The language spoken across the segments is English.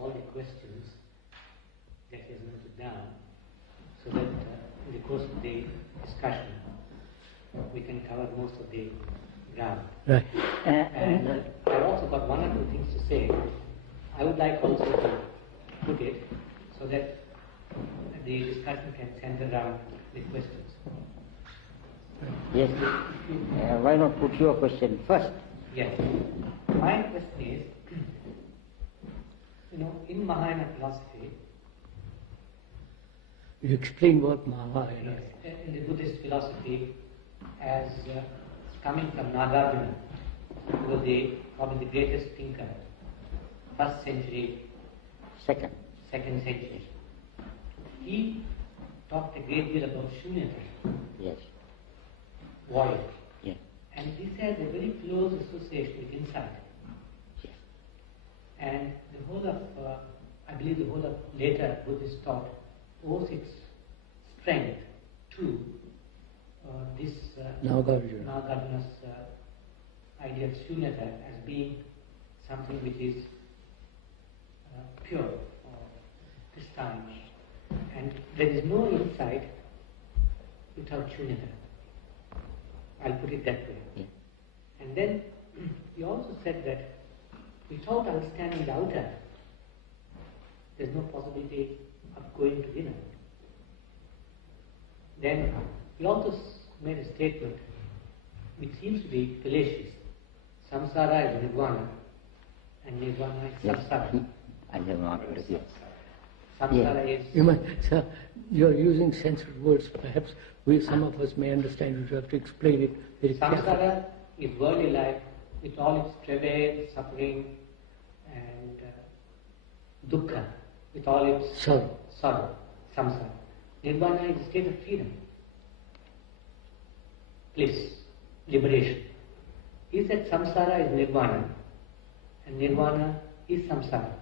all the questions that he has noted down, so that in the course of the discussion we can cover most of the ground. Right. And I've also got one or two things to say. I would like also to put it so that the discussion can center around the questions. Yes. Why not put your question first? Yes. My question is, in Mahayana philosophy, You explain what Mahayana is. yes, in the Buddhist philosophy, as coming from Nagarjuna, who was probably the greatest thinker, first century, Second. second century. He talked a great deal about shunyata, Yes. void, Yes. and this has a very close association with insight. Yes. And the whole of, I believe the whole of later Buddhist thought owes its strength to this Nagarjuna's idea of shunyata as being something which is pure or pristine. And there is no insight without shunyata. I'll put it that way. Yeah. And then he also said that without understanding the outer, there's no possibility of going to inner. Then he also made a statement which seems to be fallacious. Samsara is nirvana and nirvana is Yes. samsara. I have not. Yes. Samsara is... Sir, you're using censored words. Perhaps some of us may understand. You have to explain it very carefully. Samsara is worldly life with all its travail, suffering and dukkha, with all its sorrow, samsara. Nirvana is a state of freedom, bliss, liberation. He said samsara is nirvana and nirvana is samsara.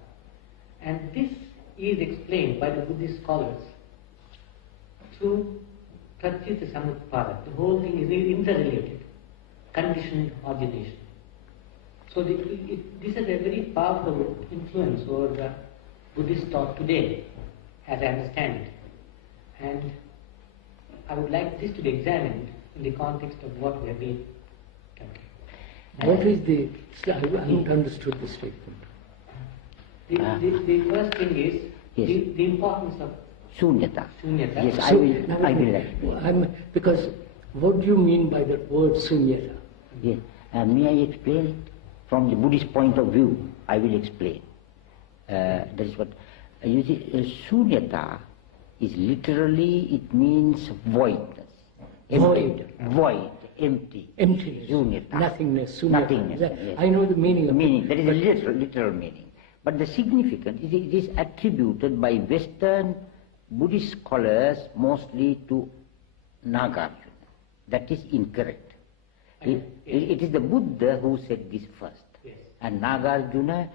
And this is explained by the Buddhist scholars through pratyuta samutpada. The whole thing is interrelated, conditioned origination. So this has a very powerful influence over the Buddhist thought today, as I understand it. And I would like this to be examined in the context of what we have been talking. What is the... I haven't understood the statement. The first thing is Yes. the importance of Shunyata. shunyata. Yes, I will. Because what do you mean by that word sunyata? Yes. May I explain it? From the Buddhist point of view, I will explain. That is what... you see, shunyata is literally, it means voidness. Empty. Void. Empty. Emptiness. Shunyata. Nothingness. Sunyata. Nothingness. Yes. I know the meaning of meaning. That is a literal meaning. But the significance, it is attributed by Western Buddhist scholars mostly to Nagarjuna. That is incorrect. It is the Buddha who said this first. Yes. And Nagarjuna,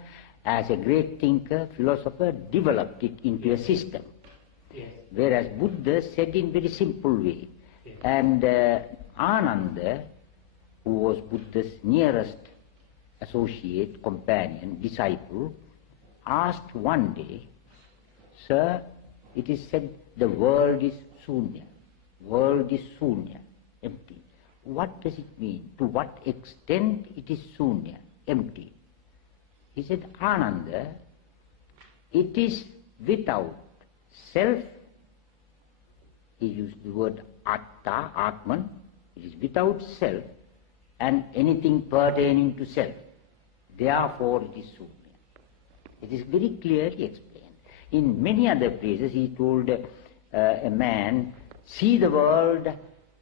as a great thinker, philosopher, developed it into a system. Yes. Whereas Buddha said in very simple way. Yes. And Ananda, who was Buddha's nearest associate, companion, disciple, asked one day, "Sir, it is said the world is sunya. World is sunya, empty. What does it mean? To what extent it is sunya, empty?" He said, "Ananda, it is without self." He used the word atta, atman. It is without self and anything pertaining to self. Therefore it is sunya. It is very clearly explained. In many other places he told a man, "See the world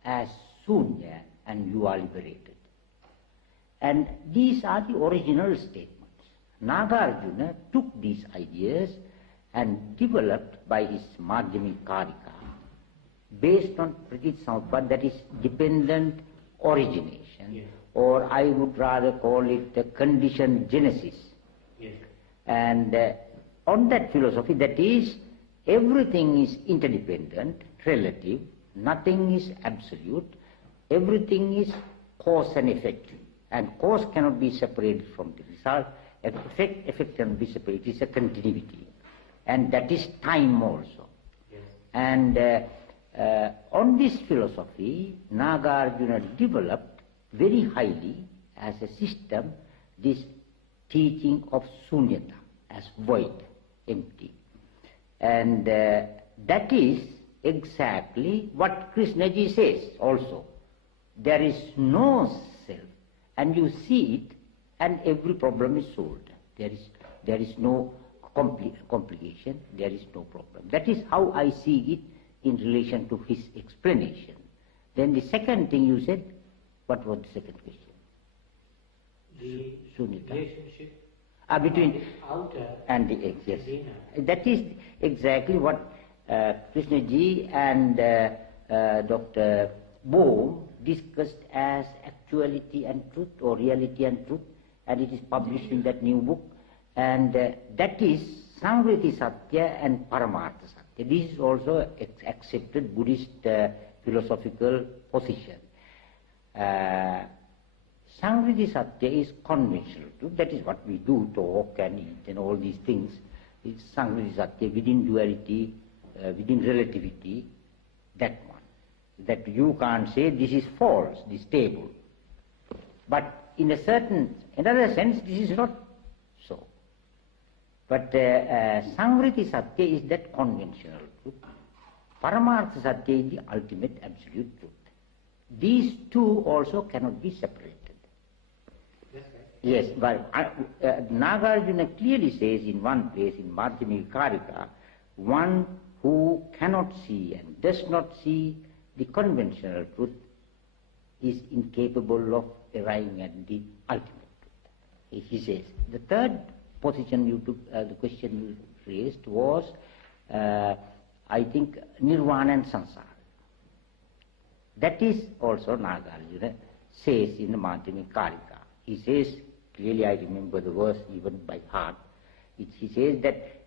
as sunya and you are liberated." And these are the original statements. Nagarjuna took these ideas and developed by his Madhyamika Karika based on Pratityasamutpada, that is dependent origination, Yes. or I would rather call it the conditioned genesis. Yes. And on that philosophy, that is, everything is interdependent, relative, nothing is absolute, everything is cause and effect. And cause cannot be separated from the result, effect and principle, it is a continuity. And that is time also. Yes. And on this philosophy, Nagarjuna developed very highly as a system this teaching of sunyata, as void, empty. And that is exactly what Krishnaji says also. There is no self, and you see it, and every problem is solved. There is no complication, there is no problem. That is how I see it in relation to his explanation. Then the second thing you said, what was the second question? The Sunyata. relationship Between the outer and the egg, yes. inner. That is exactly what Krishnaji and Dr. Bohm discussed as actuality and truth, or reality and truth, and it is published in that new book. And that is Samvriti Satya and Paramartha Satya. This is also accepted Buddhist philosophical position. Samvriti Satya is conventional truth. That is what we do, talk and eat and all these things. It's Samvriti Satya within duality, within relativity, that one. That you can't say this is false, this table. But in another sense, this is not so. But Samvriti Satya is that conventional truth. Paramartha Satya is the ultimate absolute truth. These two also cannot be separated. That's right. Yes, but Nagarjuna clearly says in one place in Madhyamika Karika, one who cannot see and does not see the conventional truth is incapable of arriving at the ultimate truth. He says. The third position you took, the question you raised was, I think, nirvana and samsara. That is also Nagarjuna says in the Madhyamika Karika. He says, clearly I remember the verse even by heart, he says that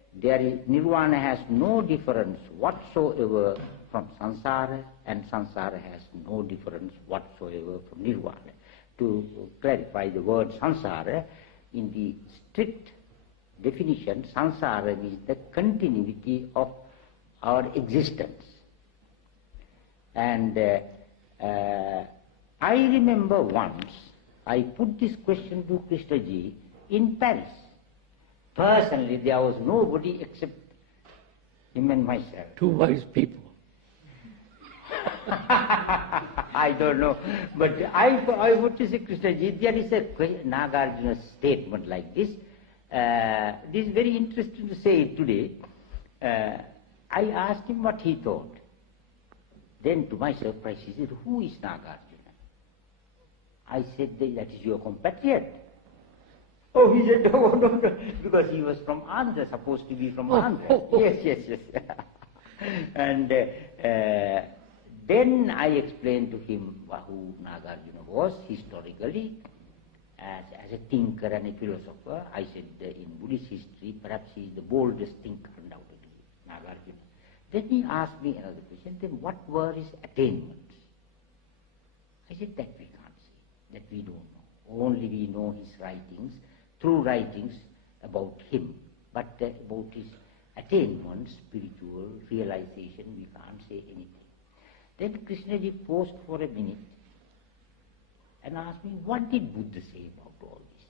nirvana has no difference whatsoever from samsara, and samsara has no difference whatsoever from nirvana. To clarify the word samsara, in the strict definition, samsara is the continuity of our existence. And I remember once I put this question to Krishnaji in Paris. Personally, there was nobody except him and myself. Two wise people. I don't know, but I would say, Krishnaji, there is a Nagarjuna statement like this. This is very interesting to say it today. I asked him what he thought. Then to my surprise, he said, who is Nagarjuna? I said, that is your compatriot. Oh, he said, no, because he was from Andhra, supposed to be from Andhra. Yes. And then I explained to him who Nagarjuna was historically, as a thinker and a philosopher. I said, in Buddhist history, perhaps he is the boldest thinker, undoubtedly, Nagarjuna. Then he asked me another question, then what were his attainments? I said, that we can't say, that we don't know. Only we know his writings, through writings about him, but about his attainments, spiritual realization, we can't say anything. Then Krishnaji paused for a minute and asked me, what did Buddha say about all this?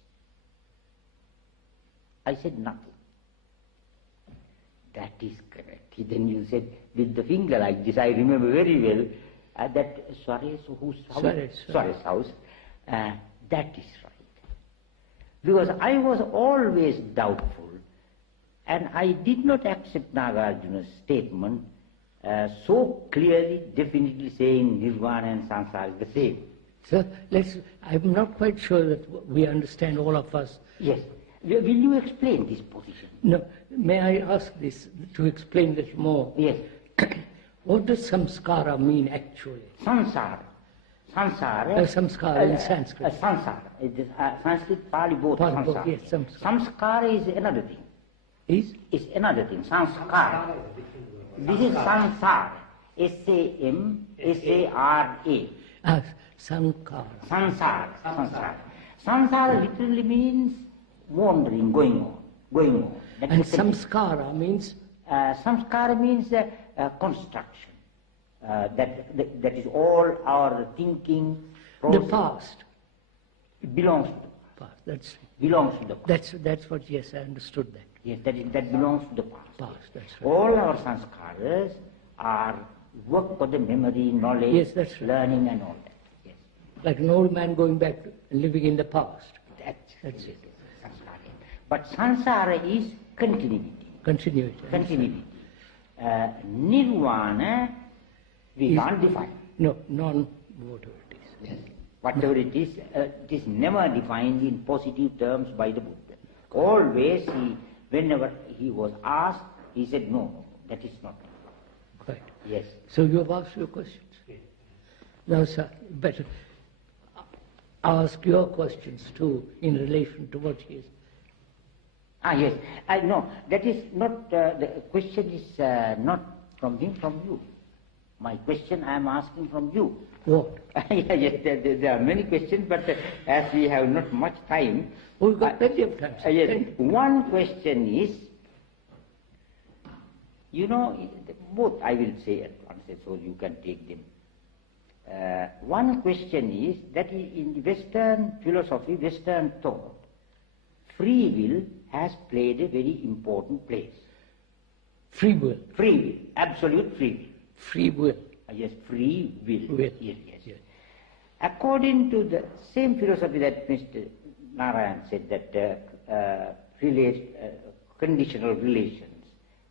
I said, nothing. That is correct. Then you said, with the finger like this, I remember very well, that Suare's house, that is right. Because I was always doubtful, and I did not accept Nagarjuna's statement so clearly, definitely saying nirvana and samsara is the same. Sir, I'm not quite sure that we understand, all of us. Yes. Will you explain this position? No. May I ask this to explain a little more? Yes. What does samskara mean actually? Samsara. Samskara in Sanskrit. Samsara. Sanskrit, Pali, both. Samsara. Yes, samskara. Samskara is another thing. Is another thing. Samskara. This is samsara. S-A-M-S-A-R-A. Sankara. Samsara. Samsara literally means wandering, going on. That And is continuous. samskara means? Samskara means construction. That is all our thinking. The process. past. It belongs to the Past. That's belongs to the past. that's what. Yes, I understood that. Yes, that belongs to the past. Past. That's right. All our sanskaras are work for the memory, knowledge, Yes, that's right. learning and all that. Yes. Like an old man going back and living in the past. That's it. Sanskara. But samsara is continuity. Continuity. Continuity. Nirvana, we can't define. No, non-whatever it is. Yes. Whatever it is never defined in positive terms by the Buddha. Always, whenever he was asked, he said, no, that is not. Right. Yes. So you have asked your questions. Now, sir, better ask your questions too in relation to what he is. Yes. No, that is not, the question is not from him, from you. My question I am asking from you. What? Yes, there are many questions, but as we have not much time. We've got plenty of time. Yes, one question is, both I will say at once, so you can take them. One question is that in Western philosophy, Western thought, free will has played a very important place. Free will. Free will, absolute free will. Free will. Yes, free will. Will. Yes. According to the same philosophy that Mr. Narayan said, that conditional relations,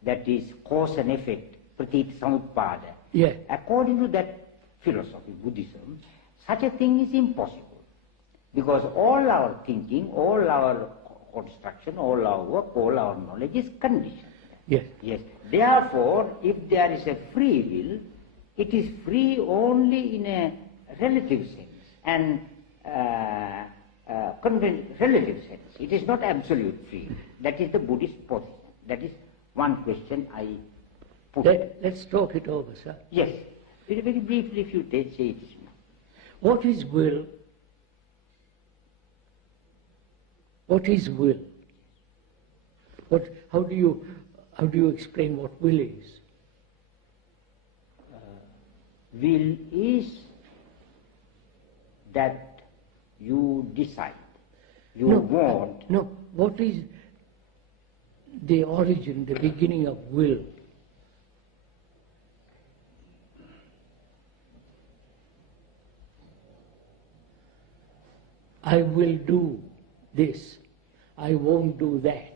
that is cause and effect, pratit samutpada. Yeah. According to that philosophy, Buddhism, such a thing is impossible. Because all our thinking, all our construction, all our work, all our knowledge is conditioned. Yes. Yes. Therefore, if there is a free will, it is free only in a relative sense and relative sense. It is not absolute free. That is the Buddhist position. That is one question I put. Let's talk it over, sir. Yes. Very, very briefly, if you say it. What is will? What is will? How do you explain what will is? Will is that you decide, you want. No, what is the origin, the beginning of will? I will do this, I won't do that.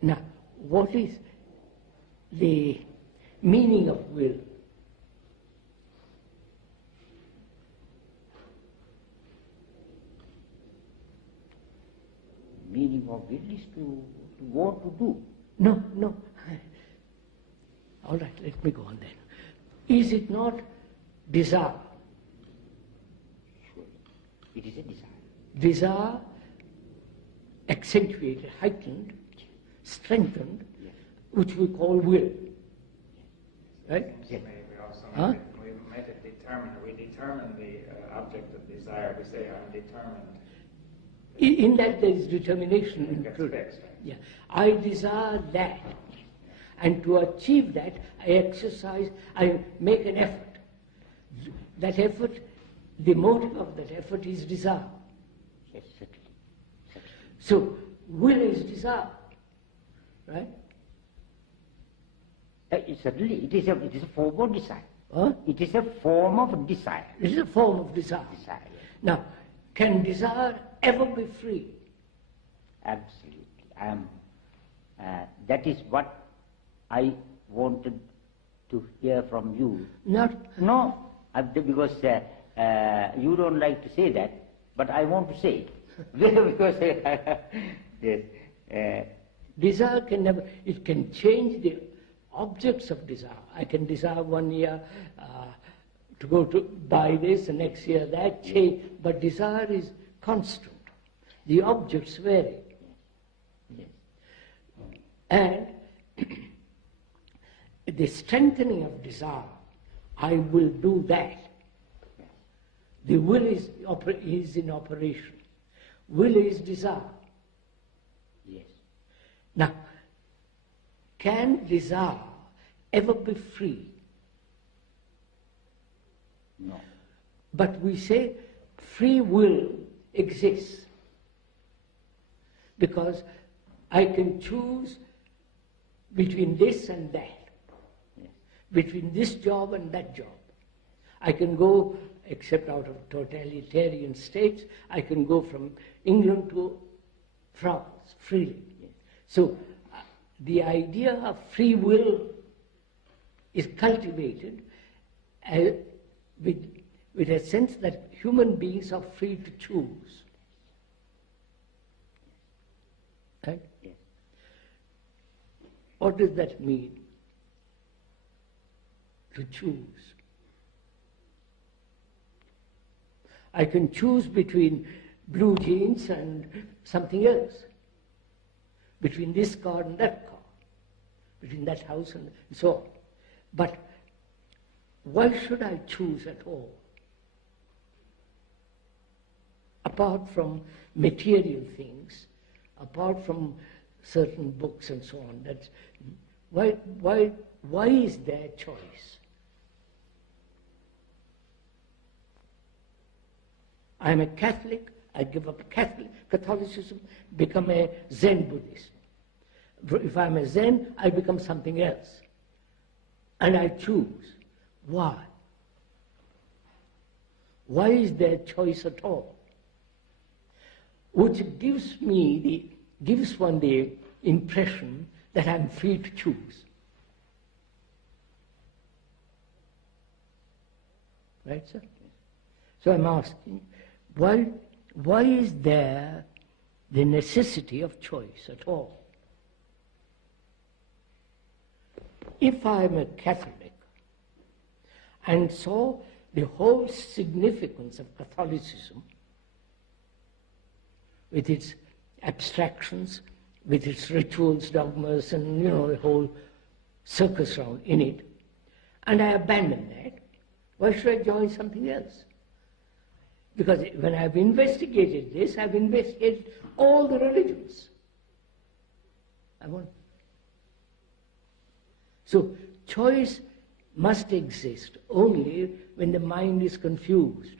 Now, what is the meaning of will? Meaning of will is to want to do. No. All right, let me go on then. Is it not desire? Sure. It is a desire. Desire accentuated, heightened, strengthened, Yes. which we call will. Right? Yes. We make it determine. We determine the object of desire. We say, I'm determined. In that there is determination It gets included. fixed. Yeah. I desire that. And to achieve that, I make an effort. That effort, the motive of that effort is desire. Yes, certainly. So, will is desire. Right? Certainly, it is a form of desire. Huh? It is a form of desire. It is a form of desire. Desire. Now, can desire ever be free? Absolutely. That is what I wanted to hear from you. No, because you don't like to say that, but I want to say it. Because desire can never, it can change the objects of desire. I can desire 1 year to go to buy this, and next year that change, but desire is constant. The objects vary. Yes. And the strengthening of desire, I will do that. The will is in operation. Will is desire. Yes. Now, can desire ever be free? No. But we say free will exists because I can choose between this and that, Yes. between this job and that job. I can go, except out of totalitarian states, I can go from England to France freely. Yes. So the idea of free will is cultivated with a sense that human beings are free to choose. Right? Yes. What does that mean? To choose. I can choose between blue jeans and something else, between this car and that car, between that house and so on. But why should I choose at all? Apart from material things, apart from certain books and so on, that's why is there choice? I'm a Catholic, I give up Catholicism, become a Zen Buddhist. If I'm a Zen, I become something else. And I choose. Why? Why is there choice at all? Which gives one the impression that I'm free to choose. Right, sir? So I'm asking, why is there the necessity of choice at all? If I'm a Catholic and saw the whole significance of Catholicism with its abstractions, with its rituals, dogmas, and the whole circus round in it, and I abandon that, why should I join something else? Because when I've investigated this, I've investigated all the religions. So choice must exist only when the mind is confused.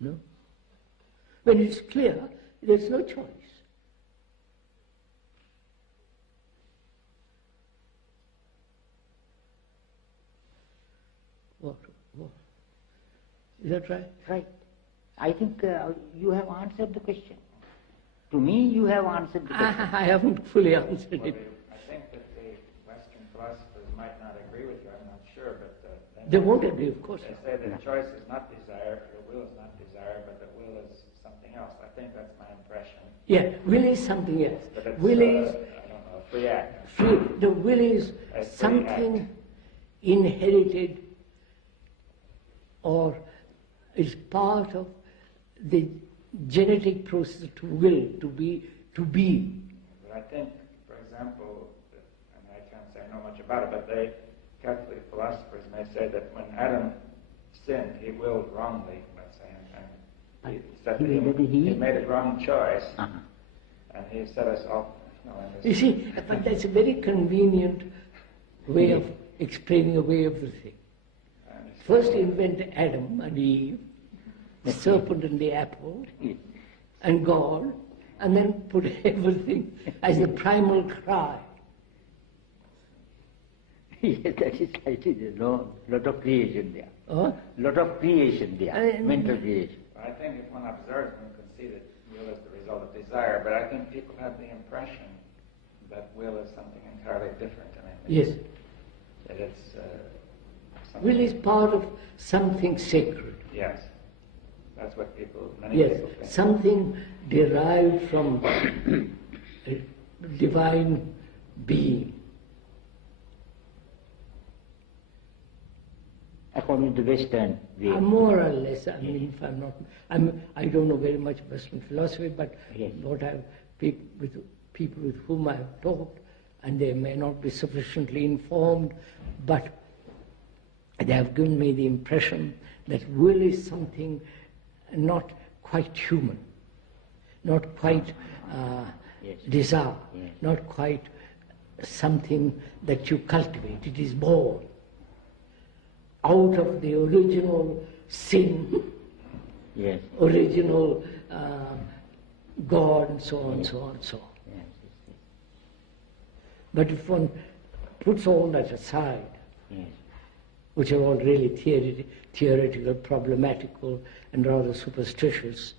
No? When it's clear, there's no choice. What? Is that right? Right. I think you have answered the question. To me, you have answered the question. I haven't fully answered Well, it. I think that the Western philosophers might not agree with you, I'm not sure, but They won't agree, of course. they say that choice is not desire, your will is not desire, but that will is something else. I think that's my impression. Yeah, will is something else. But it's, Will is I don't know, a free act. free. The will is A free something act. inherited or is part of the genetic process to will, to be. But I think, for example, and I can't say I know much about it, but the Catholic philosophers may say that when Adam sinned, he willed wrongly, let's say, and he said that he made a wrong choice, and he set us off. You see, but that's a very convenient way of explaining away everything. First invent Adam and Eve, the serpent and the apple, and God, and then put everything as a primal cry. Yes, that is right. There's no lot of creation there. Huh? Lot of creation there, mental creation. I think if one observes, one can see that will is the result of desire, but I think people have the impression that will is something entirely different. Yes. That it's something... Will is part of something sacred. Yes. That's what many Yes, people think. something derived from a divine being. According to Western way. More or less, I mean, if I don't know very much Western philosophy, but Yes. what with people with whom I have talked, and they may not be sufficiently informed, but they have given me the impression that will is something not quite human, not quite desire, not quite something that you cultivate. It is born out of the original sin, original God, and so on, so on, so on. But if one puts all that aside, which are all really theoretical, problematical, and rather superstitious,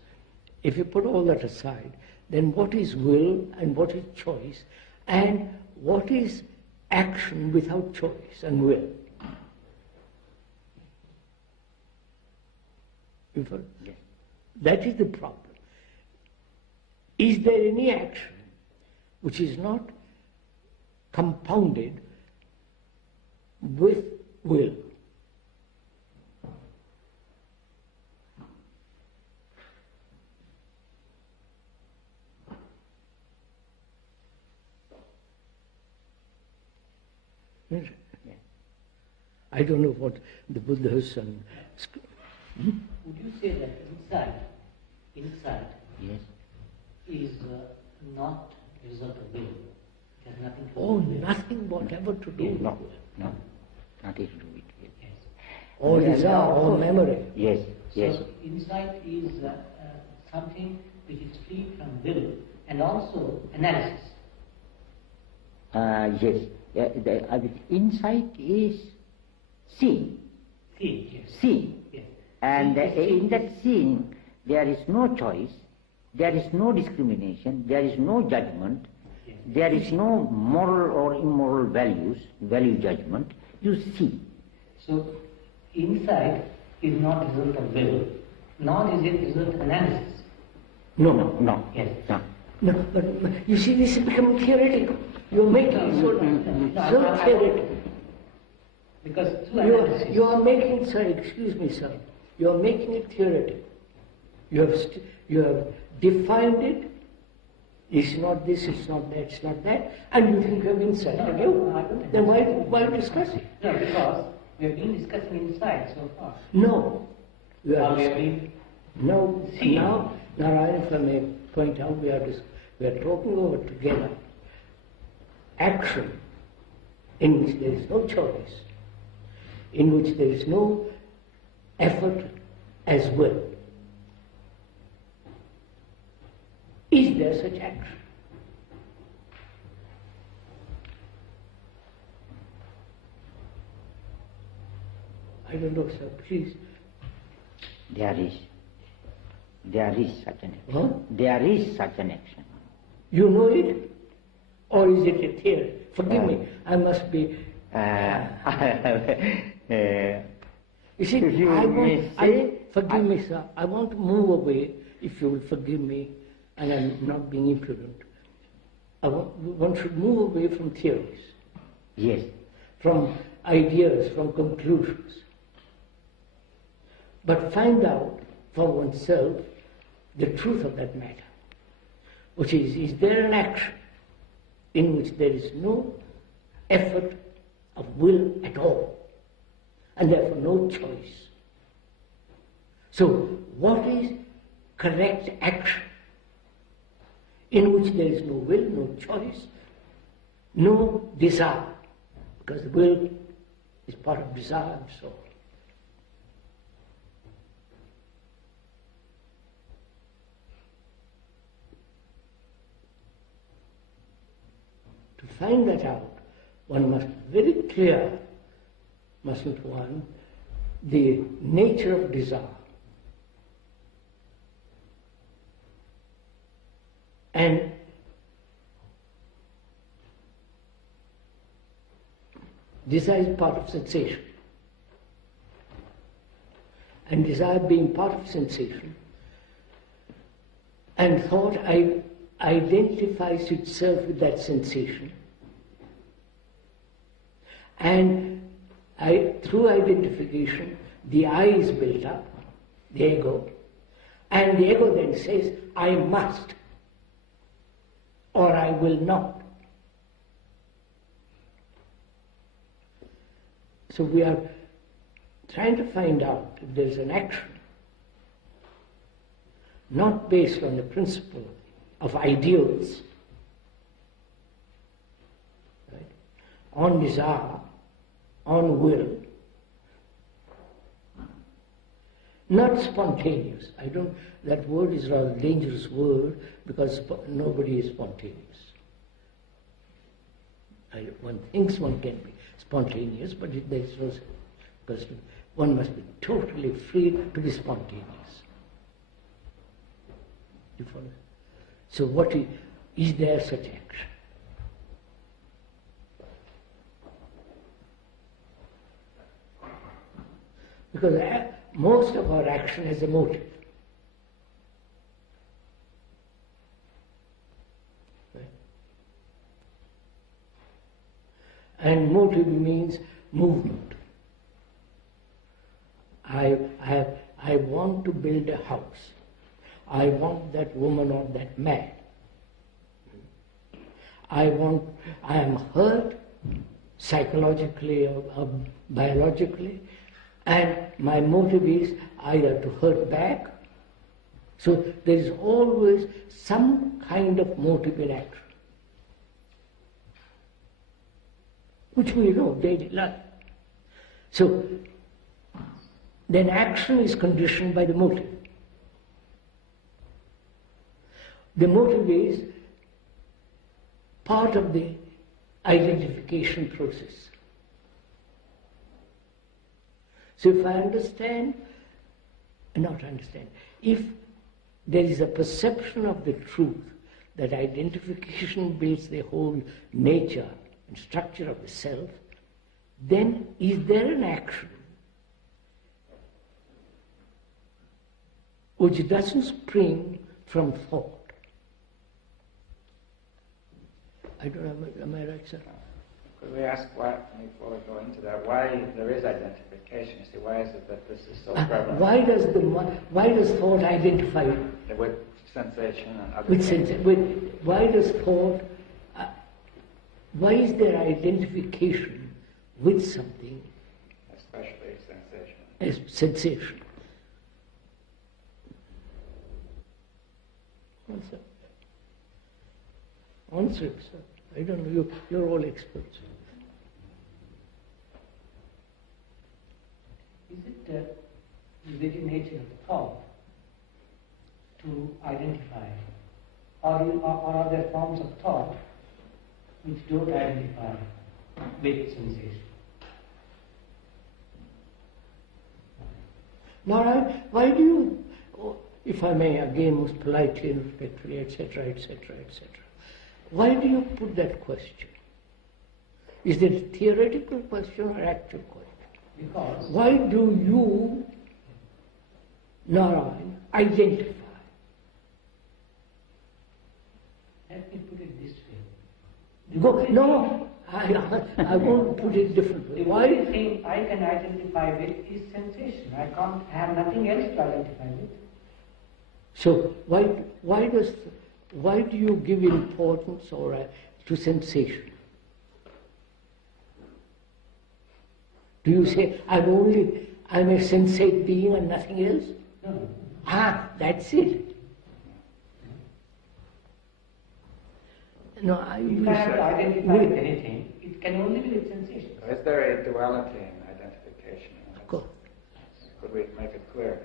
if you put all that aside, then what is will and what is choice, and what is action without choice and will? That is the problem. Is there any action which is not compounded with will? I don't know what the Buddhas and... Would you say that insight is not a result of will? It has nothing to do with will. Nothing whatever to do with will. No, nothing to do with will. Yes. All desire, all memory. Yes. So insight is something which is free from will and also analysis. The insight is seeing. Seeing. Yes. And in that seeing, there is no choice, there is no discrimination, there is no judgment, there is no moral or immoral value judgment. You see. So, insight is not a result of will, nor is it a result of analysis. No. Yes. No, but you see, this is becoming theoretical. You're making it so theoretical. Because through analysis... You are making, excuse me, sir, you are making it theoretical. You have defined it. It's not this, it's not that, it's not that, and you think you have insight. Then why discuss it? No, because we have been discussing insight so far. No. We have been now, if I may point out, we are talking over together action in which there is no choice, in which there is no effort as well. Is there such action? I don't know, sir, please. There is such an action. Huh? There is such an action. You know it? Or is it a theory? Forgive me, I must be... You see, forgive me, sir, I want to move away, if you will forgive me, and I'm not being impudent. One should move away from theories. Yes. From ideas, from conclusions. But find out for oneself the truth of that matter. Which is there an action in which there is no effort of will at all, and therefore no choice? So, what is correct action in which there is no will, no choice, no desire? Because the will is part of desire and so on. To find that out, one must be very clear, mustn't one, the nature of desire. And desire is part of sensation. And desire being part of sensation, and thought identifies itself with that sensation, and through identification the I is built up, the ego, and the ego then says, I must, or I will not. So we are trying to find out if there is an action not based on the principle of ideals, right, on desire, on will, not spontaneous. That word is a rather dangerous word because nobody is spontaneous. One thinks one can be spontaneous, but there is no, because one must be totally free to be spontaneous. You follow? So is there such action? Because most of our action has a motive. Right? And motive means movement. I want to build a house. I want that woman or that man. I am hurt psychologically or biologically, and my motive is either to hurt back. So there is always some kind of motive in action, which we know daily life. So then action is conditioned by the motive. The motive is part of the identification process. So if if there is a perception of the truth that identification builds the whole nature and structure of the self, then is there an action which doesn't spring from thought? I don't know, am I right, sir? Could we ask why, before we go into that, why there is identification? You see, why is it that this is so prevalent? Why does thought identify with sensation and other with things? Why does thought? Why is there identification with something? Especially sensation. As sensation. Answer. Answer it, sir. I don't know. You're all experts. Is it the very nature of thought to identify, or are there forms of thought which don't identify with sensation? Now, why do you, if I may again most politely and respectfully, etc., etc., etc., why do you put that question? Is it a theoretical question or actual question? Because why do you, Narayan, identify? let me put it this way. No, I won't put it differently. The Why? only thing I can identify with is sensation. I can't have nothing else to identify with. So why do you give importance to sensation? Do you say, I'm a sensate being and nothing else? No. That's it. No, you can't have to identify with anything. It can only be with sensation. Is there a duality in identification? Of course. Could we make it clear?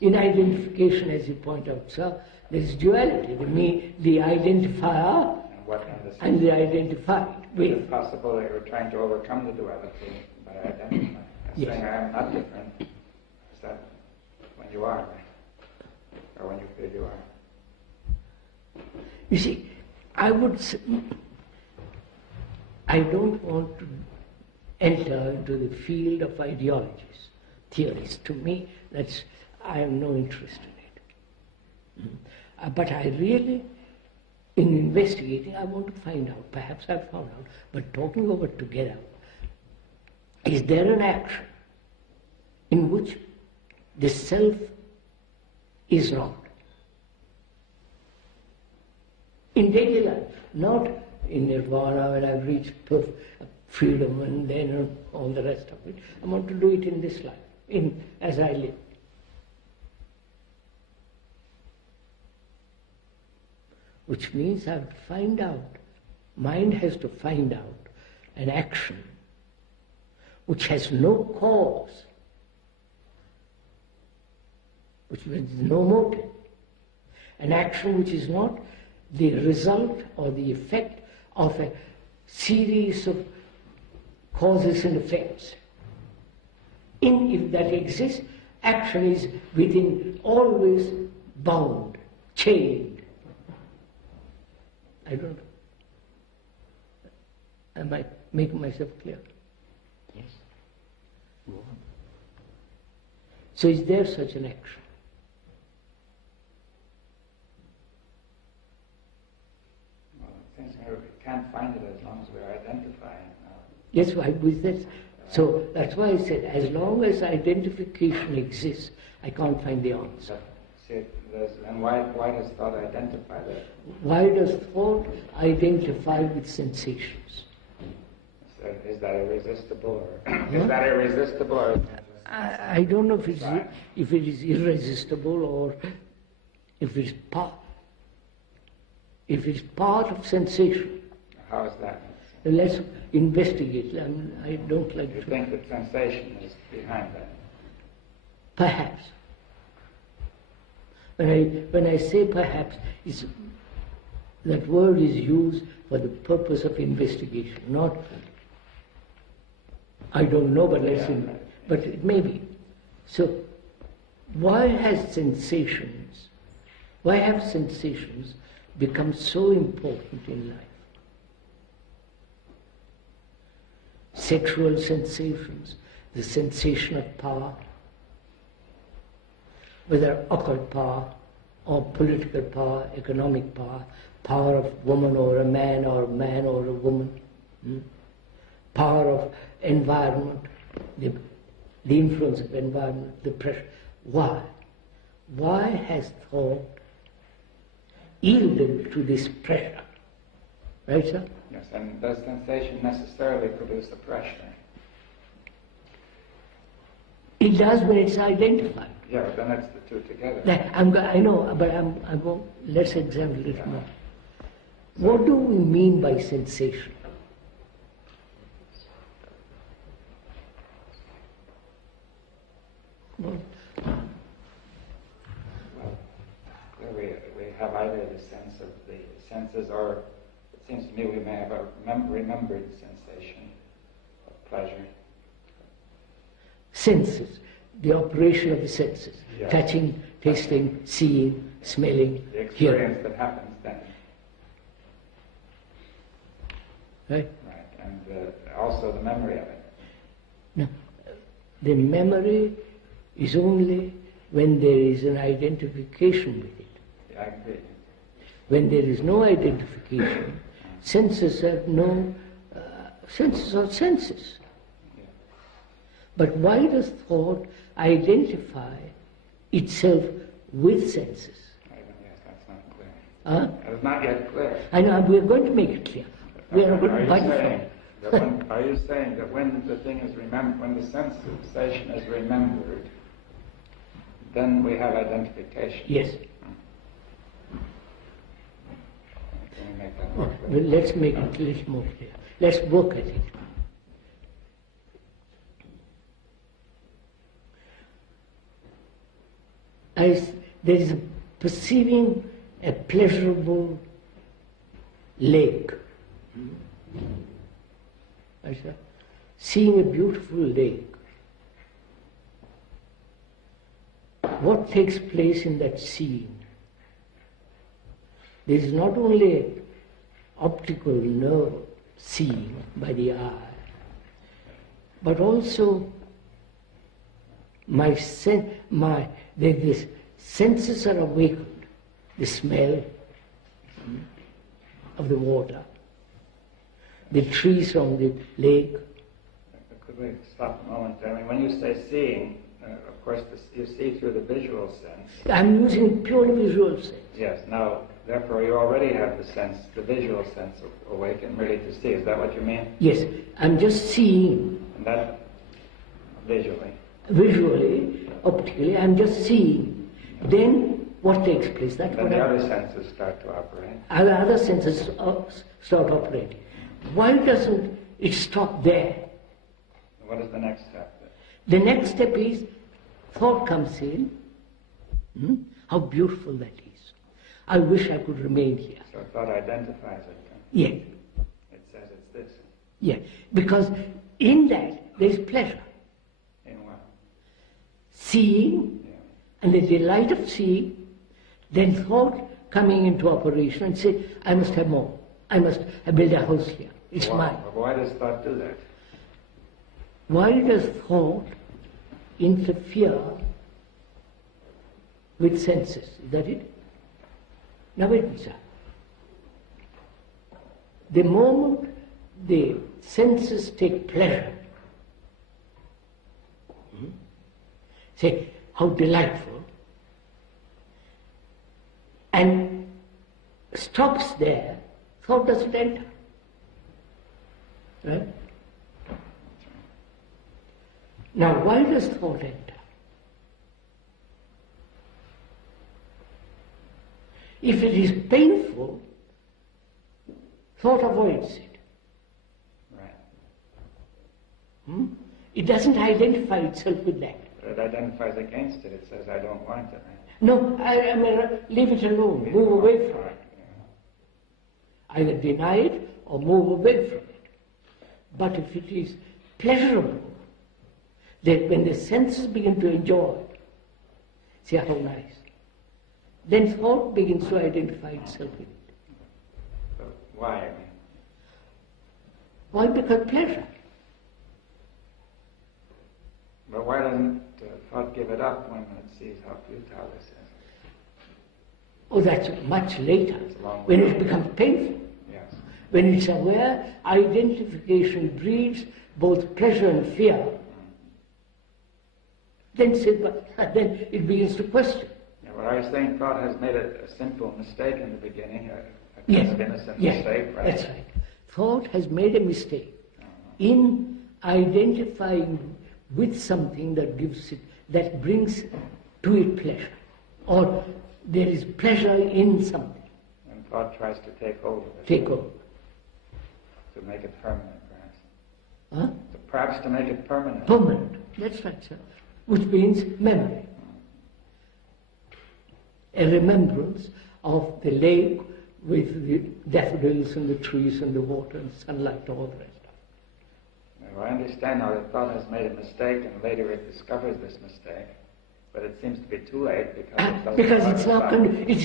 In identification, as you point out, sir, there is duality. The identifier and the identified. Is it possible that you're trying to overcome the duality by identifying? Yes. Saying I am not different. Is that when you are, or when you feel you are? You see, I don't want to enter into the field of ideologies, theories. To me, I have no interest in it. But I really, in investigating, I want to find out, perhaps I've found out, but talking over together, is there an action in which the self is not? In daily life, not in nirvana when I've reached freedom and then all the rest of it. I want to do it in this life. as I live. Which means I have to find out, mind has to find out an action which has no cause, which has no motive, an action which is not the result or the effect of a series of causes and effects. If that exists, action is within, always bound, chained. I don't know. Am I making myself clear? Yes. Go on. So is there such an action? Well, it seems to me we can't find it as long as we're identifying. Yes, why with this? So that's why I said, as long as identification exists, I can't find the answer. And why does thought identify that? Why does thought identify with sensations? So is that irresistible, or is that irresistible, or? I don't know if it is irresistible or if it's part of sensation. How is that? Let's investigate. I don't like You to. think that sensation is behind that? Perhaps. When I say perhaps, that word is used for the purpose of investigation, not I don't know, but but it may be. So why have sensations become so important in life? Sexual sensations, the sensation of power, whether occult power or political power, economic power, power of woman or a man or a woman, power of environment, the influence of environment, the pressure. Why? Why has thought yielded to this pressure? Right, sir? Yes, and does sensation necessarily produce the pressure? It does when it's identified. Yeah, but then it's the two together. I know, but I'm going. Let's examine a little more. What do we mean by sensation? Well, we have either the sense of the senses, or it seems to me we may have a remembered sensation of pleasure. Senses, the operation of the senses, Yes. touching, tasting, seeing, smelling, The experience hearing. that happens then. Right? Right, and also the memory of it. No, the memory is only when there is an identification with it. Yeah, I agree. When there is no identification, senses have no, senses are senses. Yeah. But why does thought identify itself with senses? Yes, that's not clear. Huh? That is not yet clear. I know, we're going to make it clear. We are going to bite Are you saying that when the thing is remembered, when the sensation is remembered, then we have identification? Yes. Can we make that more Well, clear? let's make it a little more clear. Let's work at it. There is perceiving a pleasurable lake. Seeing a beautiful lake. What takes place in that seeing? There is not only optical nerve seeing by the eye, but also the senses are awakened. The smell of the water, the trees on the lake. Could we stop a moment? I mean, when you say seeing, of course, you see through the visual sense. I'm using purely visual sense. Yes. Now, therefore, you already have the visual sense awakened, ready to see. Is that what you mean? Yes, I'm just seeing. And that visually. visually, optically, I'm just seeing. Then what takes place? That's Then what the other senses start to operate. other senses start operating. Why doesn't it stop there? What is the next step? The next step is thought comes in. How beautiful that is. I wish I could remain here. So thought identifies it. Yeah. It says it's this. Yeah. Because in that there is pleasure. In what? Seeing, Yeah. and the delight of seeing, then thought coming into operation and say, I must have more. I must build a house here. It's mine. Why does thought do that? Why does thought interfere with senses? Is that it? Now wait a minute, sir. The moment the senses take pleasure, say, how delightful, and stops there, thought doesn't enter. Right? Now, why does thought enter? If it is painful, thought avoids it. Right. It doesn't identify itself with that. But it identifies against it. It says, I don't want it. No, I mean, leave it alone, move away from it. Either deny it or move away from it. But if it is pleasurable, that when the senses begin to enjoy, see how nice, then thought begins to identify itself with it. But why? Why? Because pleasure. But why doesn't thought give it up when it sees how futile this is? Oh, that's much later, It's a long when way. it becomes painful. Yes. When it's aware, identification breeds both pleasure and fear. Then it begins to question. Yeah, well, I was saying thought has made a simple mistake in the beginning, a kind Yes, of innocent yes, mistake, right? that's right. Thought has made a mistake in identifying with something that gives it, that brings to it pleasure, or there is pleasure in something. And thought tries to take hold of it. Take over. To make it permanent, perhaps. Huh? Perhaps to make it permanent. Permanent. That's right, sir. Which means memory. A remembrance of the lake with the daffodils and the trees and the water and sunlight, all the rest of it. Well, I understand now that thought has made a mistake and later it discovers this mistake, but it seems to be too late because Because it's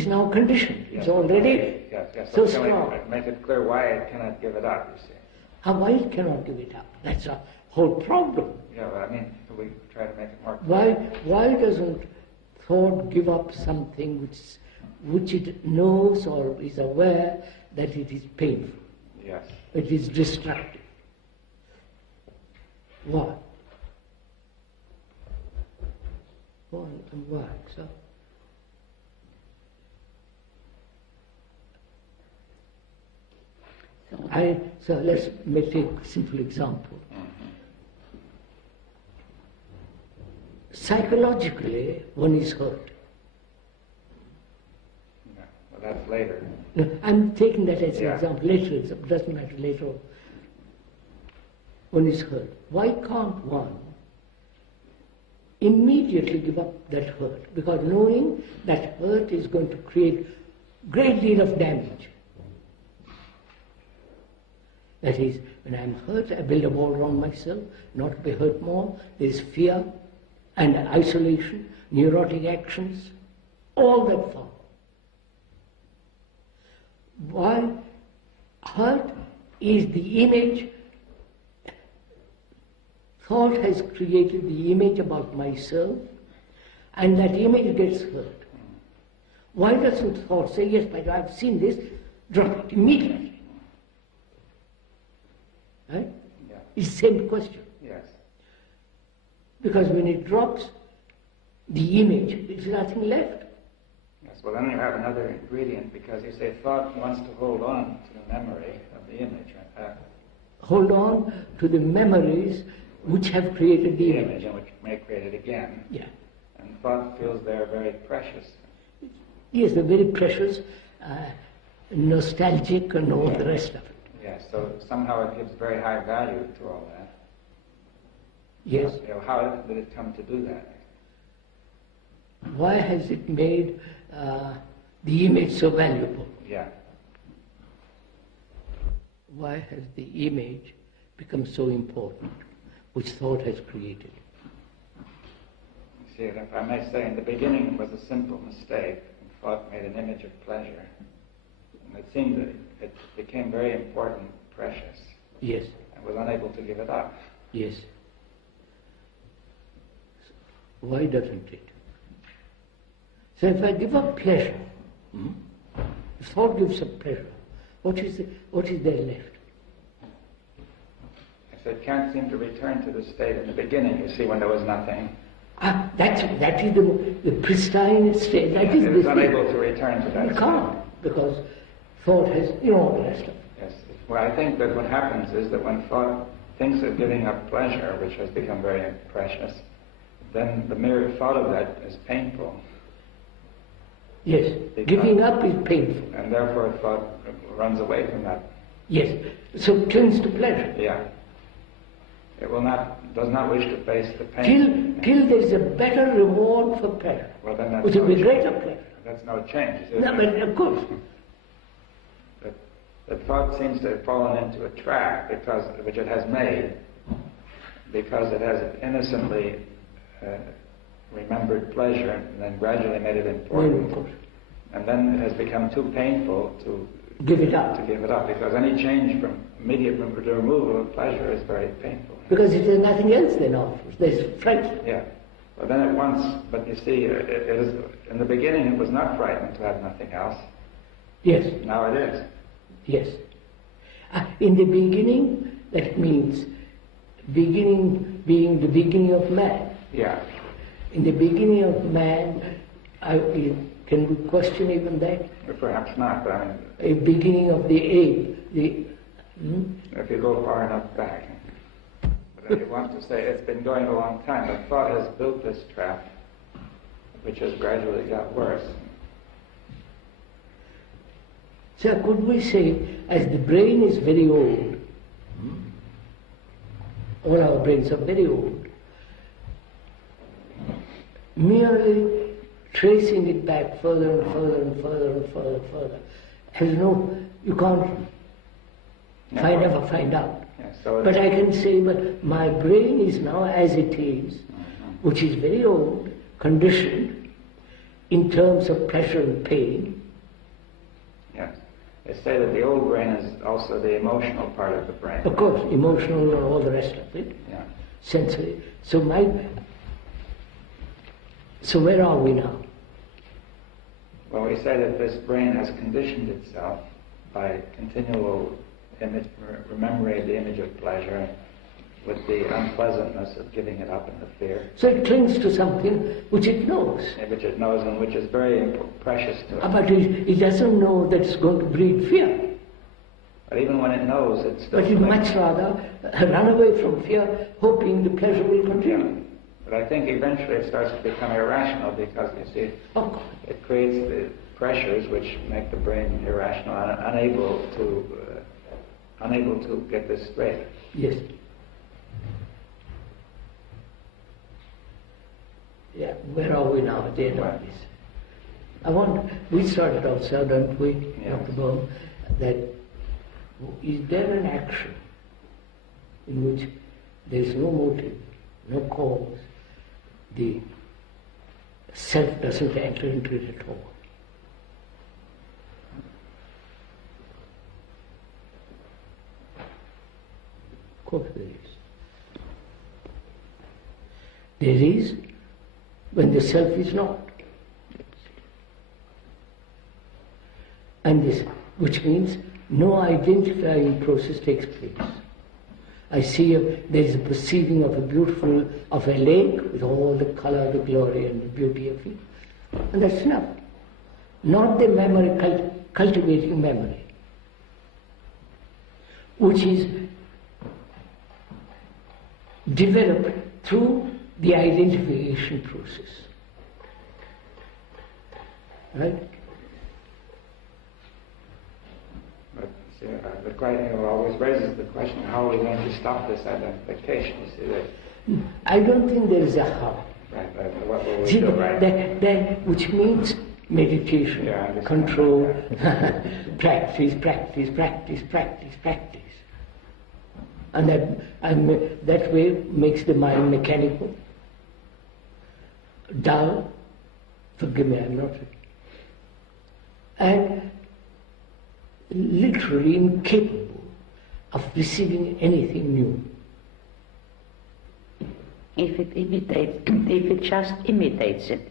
now conditioned. Yes, It's already yes. so can we strong. make it clear why it cannot give it up, you see. Why it cannot give it up? That's a whole problem. Yeah, but I mean, we try to make it more clear. Why doesn't thought give up something which it knows or is aware that it is painful, Yes. it is destructive? Why? Why and why, sir? So let's take a simple example. Psychologically, one is hurt. Yeah. Well, that's later. No, I'm taking that as an Yeah. example. Later example, doesn't matter later on. One is hurt. Why can't one immediately give up that hurt? Because knowing that hurt is going to create great deal of damage. That is, when I'm hurt, I build a wall around myself, not to be hurt more. There is fear and isolation, neurotic actions, all that follow. Why? Hurt is the image. Thought has created the image about myself, and that image gets hurt. Why doesn't thought say, yes, but I've seen this, drop it immediately? Right? Yeah. It's the same question. Yes. Because when it drops the image, there's nothing left. Yes. Well, then you have another ingredient because you say thought wants to hold on to the memory of the image, right? Hold on to the memories which have created the image and which may create it again. Yeah. And thought feels they're very precious. Yes, they're very precious, nostalgic, and all the rest of it. Yes, so somehow it gives very high value to all that. Yes. How did it come to do that? Why has it made the image so valuable? Yeah. Why has the image become so important, which thought has created? You see, if I may say, in the beginning it was a simple mistake, and thought made an image of pleasure. And it seemed that it became very important, precious. Yes. And was unable to give it up. Yes. Why doesn't it? So if I give up pleasure, if thought gives up pleasure, what is there left? So it can't seem to return to the state in the beginning, you see, when there was nothing. That is the pristine state. That is it is unable to return to that You state. can't, because thought has, all the rest of it. Yes. Well, I think that what happens is that when thought thinks of giving up pleasure, which has become very precious, then the mere thought of that is painful. Yes, giving up is painful. And therefore thought runs away from that. Yes, so it clings to pleasure. Yeah. It does not wish to face the pain. Till there is a better reward for pleasure, Well, then that's which will be change. greater pleasure. That's no change, is it? No, but of course. The thought seems to have fallen into a trap which it has made, because it has innocently remembered pleasure and then gradually made it important. And then it has become too painful to give it up. Because any change from immediate removal of pleasure is very painful. Because it has nothing else then offers. There's fright. Yeah. Well, then at once, but you see, it is, in the beginning it was not frightening to have nothing else. Yes. Now it is. Yes. In the beginning, that means beginning being the beginning of man. Yeah. In the beginning of man, can we question even that? Or perhaps not, but I mean... A beginning of the ape. If you go far enough back. But if you want to say it's been going a long time, but thought has built this trap, which has gradually got worse. So could we say, as the brain is very old, all our brains are very old, merely tracing it back further and further and further and further and further, you can't ever find out. Yeah, so but I can say, but my brain is now as it is, which is very old, conditioned, in terms of pleasure and pain. Yes. They say that the old brain is also the emotional part of the brain. Of course, emotional and all the rest of it. Yeah. Sensory. So where are we now? Well, we say that this brain has conditioned itself by continual remembering the image of pleasure with the unpleasantness of giving it up and the fear. So it clings to something which it knows. Which it knows and which is very precious to it. But it doesn't know that it's going to breed fear. But even when it knows, it's still... But it much rather run away from fear, hoping the pleasure will continue. Yeah. But I think eventually it starts to become irrational because, you see, it creates the pressures which make the brain irrational and unable to get this straight. Yes. Yeah, where are we now at the end of this? We started out, sir, don't we, Dr. Bohm, that is there an action in which there is no motive, no cause, the self doesn't enter into it at all? Of course there is. There is when the self is not. And this, which means no identifying process takes place. I see there is a perceiving of a lake with all the color, the glory and the beauty of it. And that's enough. Not the memory, cultivating memory, which is develop through the identification process. Right? But see, the question always raises the question: how are we going to stop this identification? You see that? I don't think there is a how. Right. What will we See, do? Right. that which means meditation, Yeah, I understand. control, practice, and that way makes the mind mechanical, dull. Forgive me, I'm not. And literally incapable of receiving anything new. If it imitates, if it just imitates it,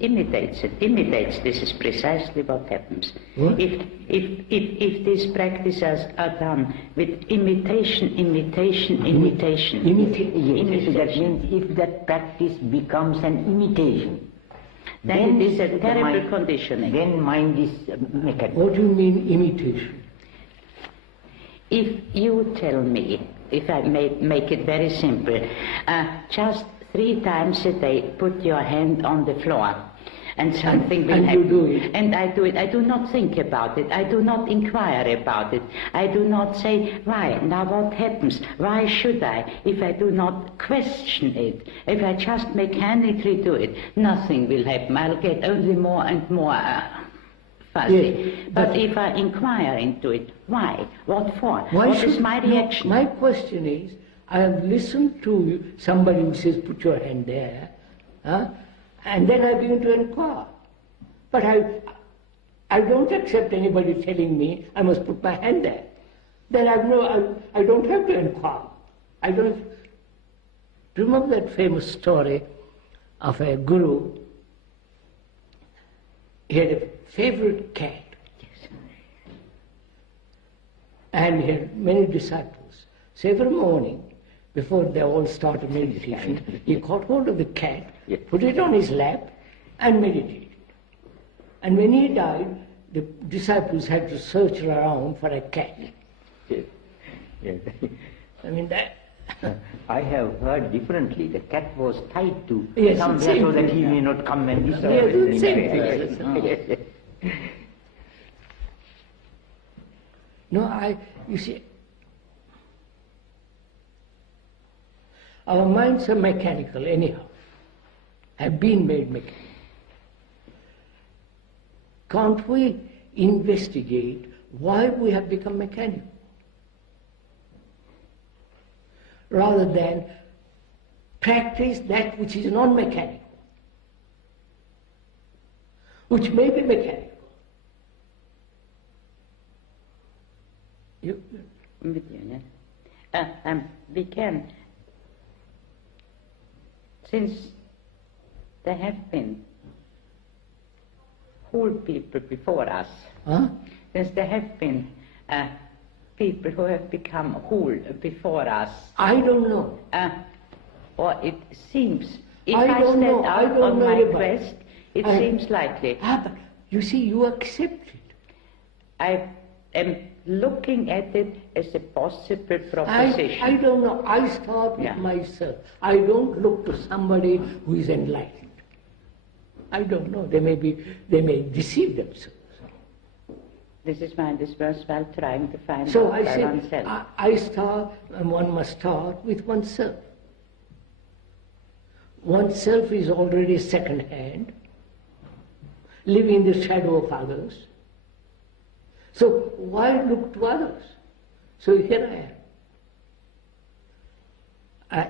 this is precisely what happens. What? If these practices are done with imitation. Yes, that means if that practice becomes an imitation, then it is a the terrible mind- conditioning. Then mind is mechanical. What do you mean imitation? If you tell me, if I may make it very simple, just 3 times a day put your hand on the floor and something will and happen. you do it. And I do it. I do not think about it. I do not inquire about it. I do not say, why? Now what happens? Why should I? If I do not question it, if I just mechanically do it, nothing will happen. I'll get only more and more fuzzy. Yes, but but if I inquire into it, why? What for? Why What is should- my no, reaction? my question is, I have listened to somebody who says, put your hand there, and then I begin to inquire. But I don't accept anybody telling me I must put my hand there. Then I don't have to inquire. I don't. Remember that famous story of a guru? He had a favorite cat. And he had many disciples. So every morning, before they all started meditation, he caught hold of the cat, put it on his lap, and meditated. And when he died, the disciples had to search around for a cat. Yes. Yes. I mean, that. I have heard differently. The cat was tied to Yes, somewhere same so that he thing. may not come and disturb They are doing it. same thing. No, you see, our minds are mechanical anyhow, have been made mechanical. Can't we investigate why we have become mechanical? Rather than practice that which is non-mechanical, which may be mechanical. I'm with you, yeah. We can, since there have been whole people before us, since there have been people who have become whole before us, I don't know. or it seems, if I I don't stand know. I out don't on know my anybody. quest, it I- seems likely. But you see, you accept it. I am looking at it as a possible proposition. I don't know. I start with Yeah. myself. I don't look to somebody who is enlightened. I don't know. They may deceive themselves. This is why it is worthwhile trying to find So out I by say, oneself. I start, and one must start with oneself. Oneself is already second hand, living in the shadow of others. So why look to others? So here I am.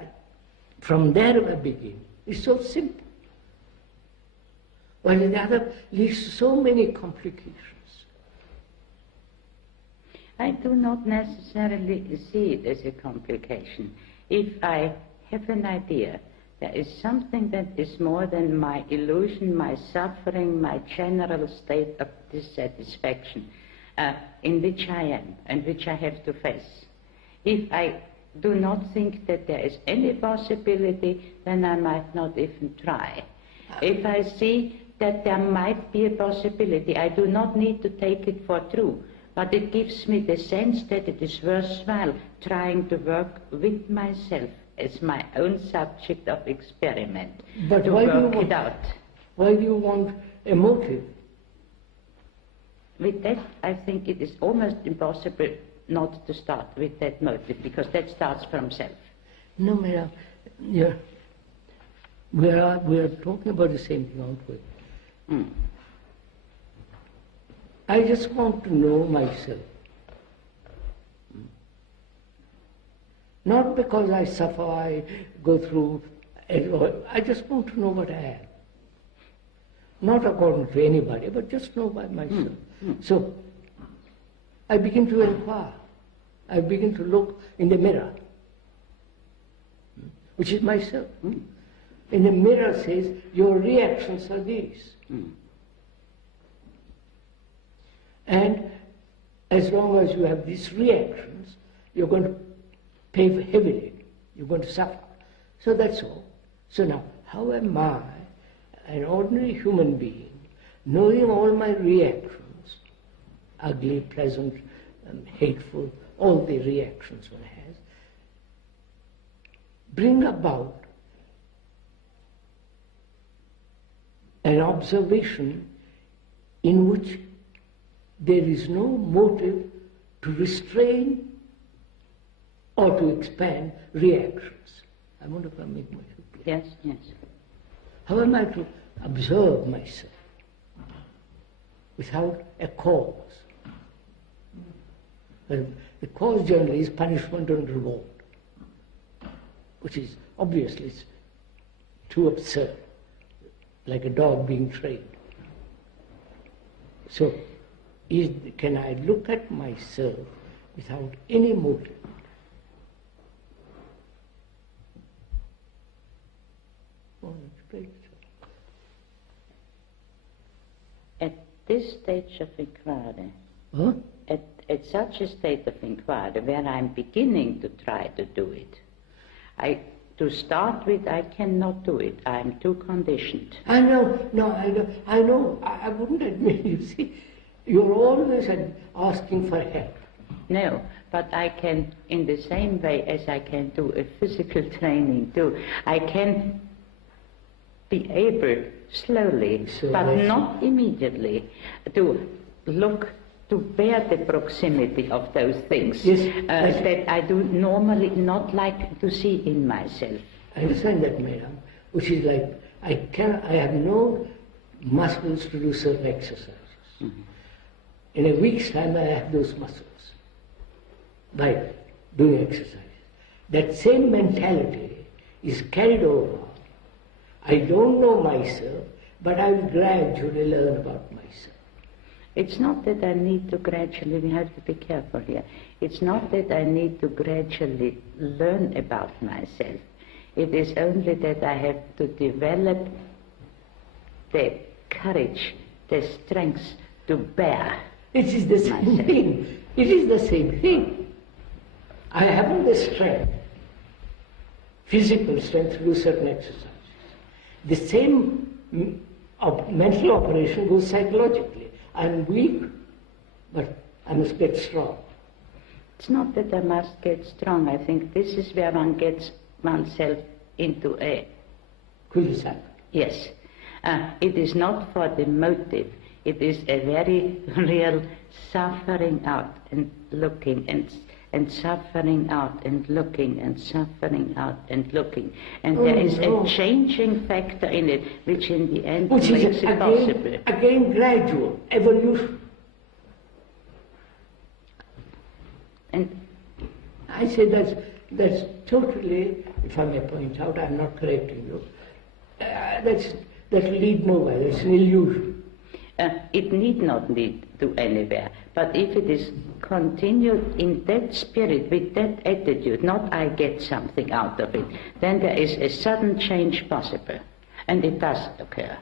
From there I begin. It's so simple. While the other leads to so many complications. I do not necessarily see it as a complication. If I have an idea, there is something that is more than my illusion, my suffering, my general state of dissatisfaction, in which I am and which I have to face. If I do not think that there is any possibility, then I might not even try. If I see that there might be a possibility, I do not need to take it for true, but it gives me the sense that it is worthwhile trying to work with myself as my own subject of experiment But to why do you work want, it out. Why do you want a motive? With that, I think it is almost impossible not to start with that motive, because that starts from self. No, madam, yeah. We are talking about the same thing, aren't we? Mm. I just want to know myself. Not because I suffer, I go through, I just want to know what I am. Not according to anybody, but just know by myself. So, I begin to inquire. I begin to look in the mirror, which is myself. And the mirror says, your reactions are these. And as long as you have these reactions, you're going to pay heavily. You're going to suffer. So that's all. So now, how am I, an ordinary human being, knowing all my reactions, ugly, pleasant, hateful, all the reactions one has, bring about an observation in which there is no motive to restrain or to expand reactions. I wonder if I make myself clear. Yes, yes. How am I to observe myself without a cause? Well, the cause generally is punishment and reward, which is obviously too absurd, like a dog being trained. So, can I look at myself without any motive? Oh, that's great. At this stage of inquiry, Huh? at such a state of inquiry where I'm beginning to try to do it, to start with, I cannot do it. I'm too conditioned. I know. I wouldn't admit, you see. You're always asking for help. No, but I can, in the same way as I can do a physical training too, I can be able slowly, but not immediately, to look, to bear the proximity of those things that I do normally not like to see in myself. I understand that, madam, which is like, I have no muscles to do certain exercises. Mm-hmm. In a week's time I have those muscles by doing exercise. That same mentality is carried over. I don't know myself, but I will gradually learn about myself. It's not that I need to gradually, we have to be careful here, it's not that I need to gradually learn about myself. It is only that I have to develop the courage, the strength to bear. It is the same thing. It is the same thing. I haven't the strength, physical strength to do certain exercises. The same mental operation goes psychologically. I'm weak, but I must get strong. It's not that I must get strong. I think this is where one gets oneself into a cul-de-sac. Yes. It is not for the motive. It is a very real suffering out and looking and suffering out and looking and suffering out and looking. And there is a changing factor in it, which in the end makes it possible. Again, gradual evolution. And I say that's totally, if I may point out, I'm not correcting you, that lead nowhere, it's an illusion. It need not lead to anywhere, but if it is continued in that spirit, with that attitude, not I get something out of it, then there is a sudden change possible, and it does occur.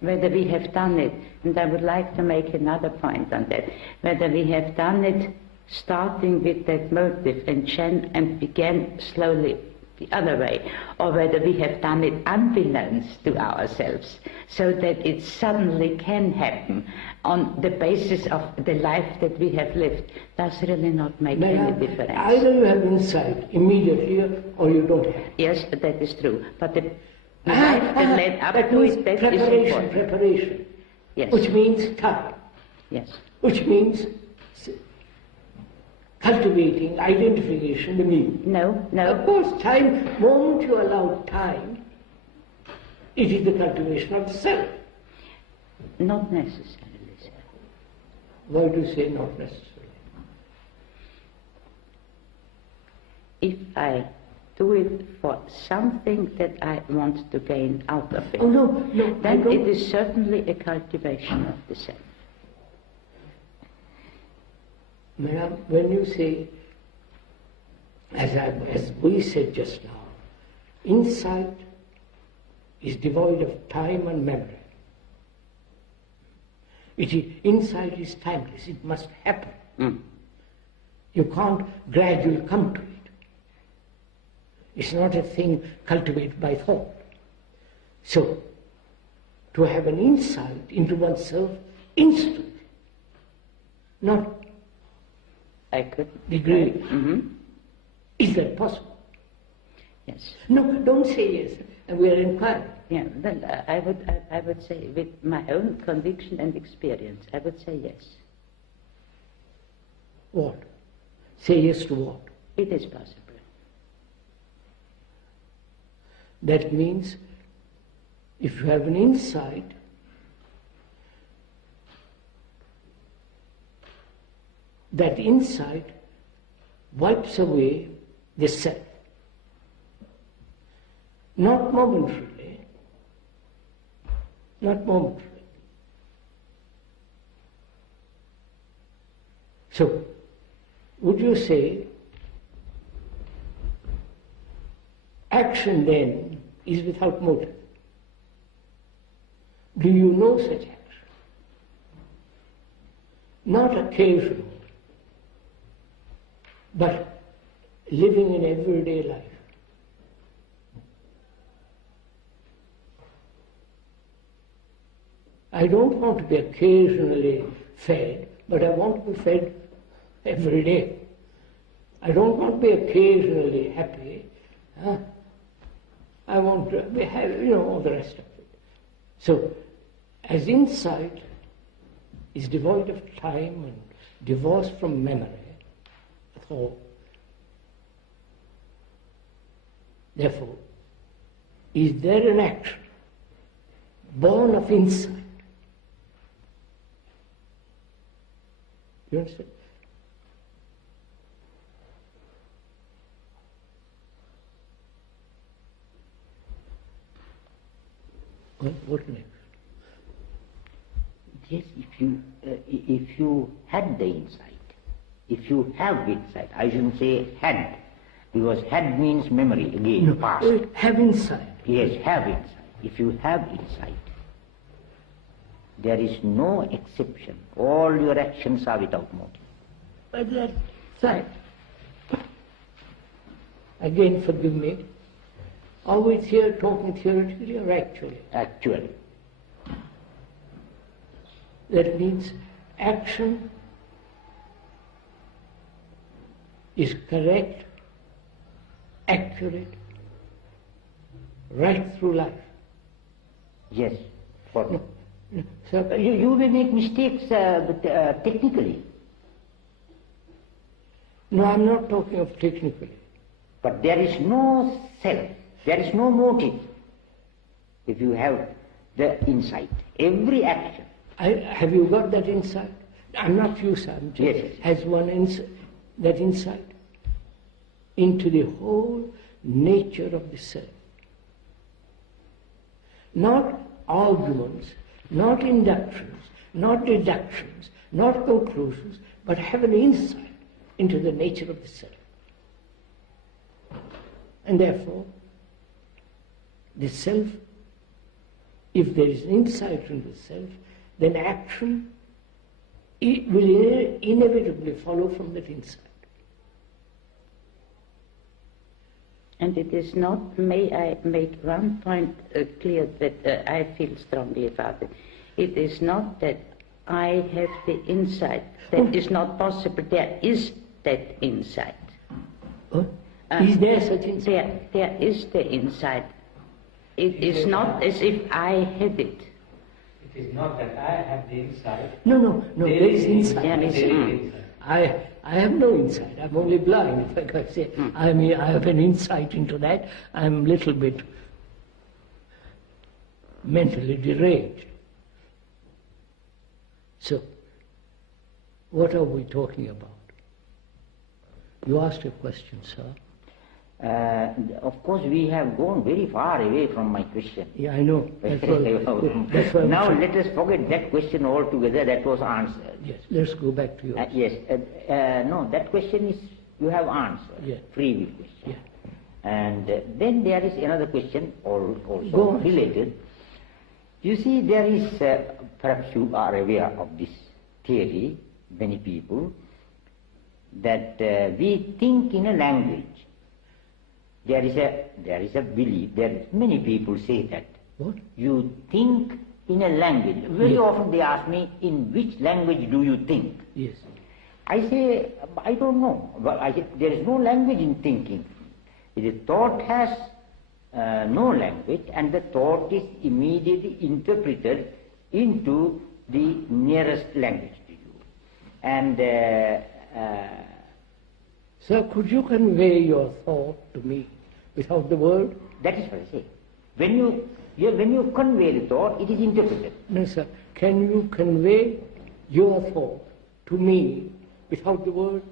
Whether we have done it, and I would like to make another point on that, whether we have done it starting with that motive and began slowly the other way, or whether we have done it unbeknownst to ourselves, so that it suddenly can happen on the basis of the life that we have lived, does really not make any difference. Either you have insight immediately or you don't have. Yes, that is true. But the life that led up to it, that is important. Preparation. Yes. Which means time. Yes. Which means cultivating identification with me. No. Of course, time, moment you allow time, it is the cultivation of the self. Not necessarily, sir. Why do you say not necessarily? If I do it for something that I want to gain out of it, then it is certainly a cultivation of the self. Madam, when you say, as we said just now, insight is devoid of time and memory. Insight is timeless, it must happen. You can't gradually come to it. It's not a thing cultivated by thought. So, to have an insight into oneself instantly, not I could degree. Mm-hmm. Is that possible? Yes. No, don't say yes. We are inquiring. Yeah, then I would say, with my own conviction and experience, I would say yes. What? Say yes to what? It is possible. That means if you have an insight, that insight wipes away the self. Not momentarily. Not momentarily. So, would you say action then is without motive? Do you know such action? Not occasional, but living in everyday life. I don't want to be occasionally fed, but I want to be fed every day. I don't want to be occasionally happy. I want to be happy, all the rest of it. So, as insight is devoid of time and divorced from memory, thought, therefore, is there an action born of insight? You understand? What next? Yes, if you had the insight, if you have insight, I shouldn't say had, because had means memory, again, past. Have insight. Yes, have insight. If you have insight, there is no exception. All your actions are without motive. But that's right. Again, forgive me. Are we here talking theoretically or actually? Actually. That means action is correct, accurate, right through life. Yes. For No, sir, you will make mistakes technically. no, I'm not talking of technically. But there is no self, there is no motive if you have the insight. Every action. Have you got that insight? I'm not you, sir. I'm just, Yes. has one that insight into the whole nature of the self. Not arguments, not inductions, not deductions, not conclusions, but have an insight into the nature of the self. And therefore, the self, if there is insight into the self, then action will inevitably follow from that insight. And it is not, may I make one point clear that I feel strongly about it. It is not that I have the insight. That is not possible. There is that insight. Is there such insight? There is the insight. It is not as if I had it. It is not that I have the insight. No, there is insight. There is I have no insight. I'm only blind, if I can say. I mean, I have an insight into that. I'm a little bit mentally deranged. So, what are we talking about? You asked a question, sir. Of course, we have gone very far away from my question. Yeah, I know. That's why now let us forget that question altogether. That was answered. Yes, let's go back to yours. Yes. No, that question is you have answered. Yeah. Free will question. Yeah. And then there is another question also Go on. related. You see, there is, perhaps you are aware of this theory, many people, that we think in a language. There is a belief that many people say that. What? You think in a language. Very Yes. often they ask me, in which language do you think? Yes. I say, I don't know. But I say, there is no language in thinking. The thought has no language, and the thought is immediately interpreted into the nearest language to you. And Sir, could you convey your thought to me without the word? that is what I say. When you convey the thought, it is interpreted. No, sir. Can you convey your thought to me without the word?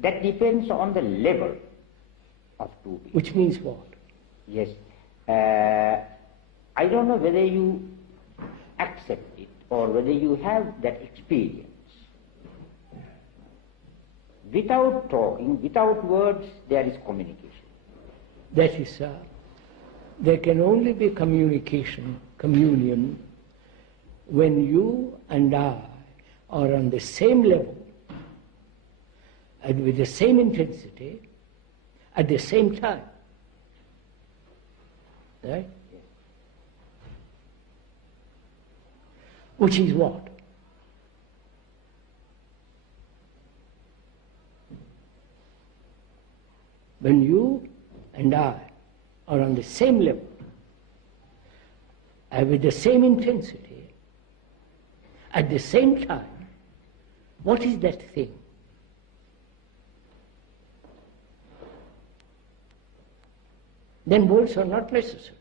That depends on the level of two people. Which means what? Yes. I don't know whether you accept it or whether you have that experience. Without talking, without words, there is communication. That is, sir, there can only be communion, when you and I are on the same level and with the same intensity at the same time. Right? Which is what? When you and I are on the same level, and with the same intensity, at the same time, what is that thing? Then words are not necessary.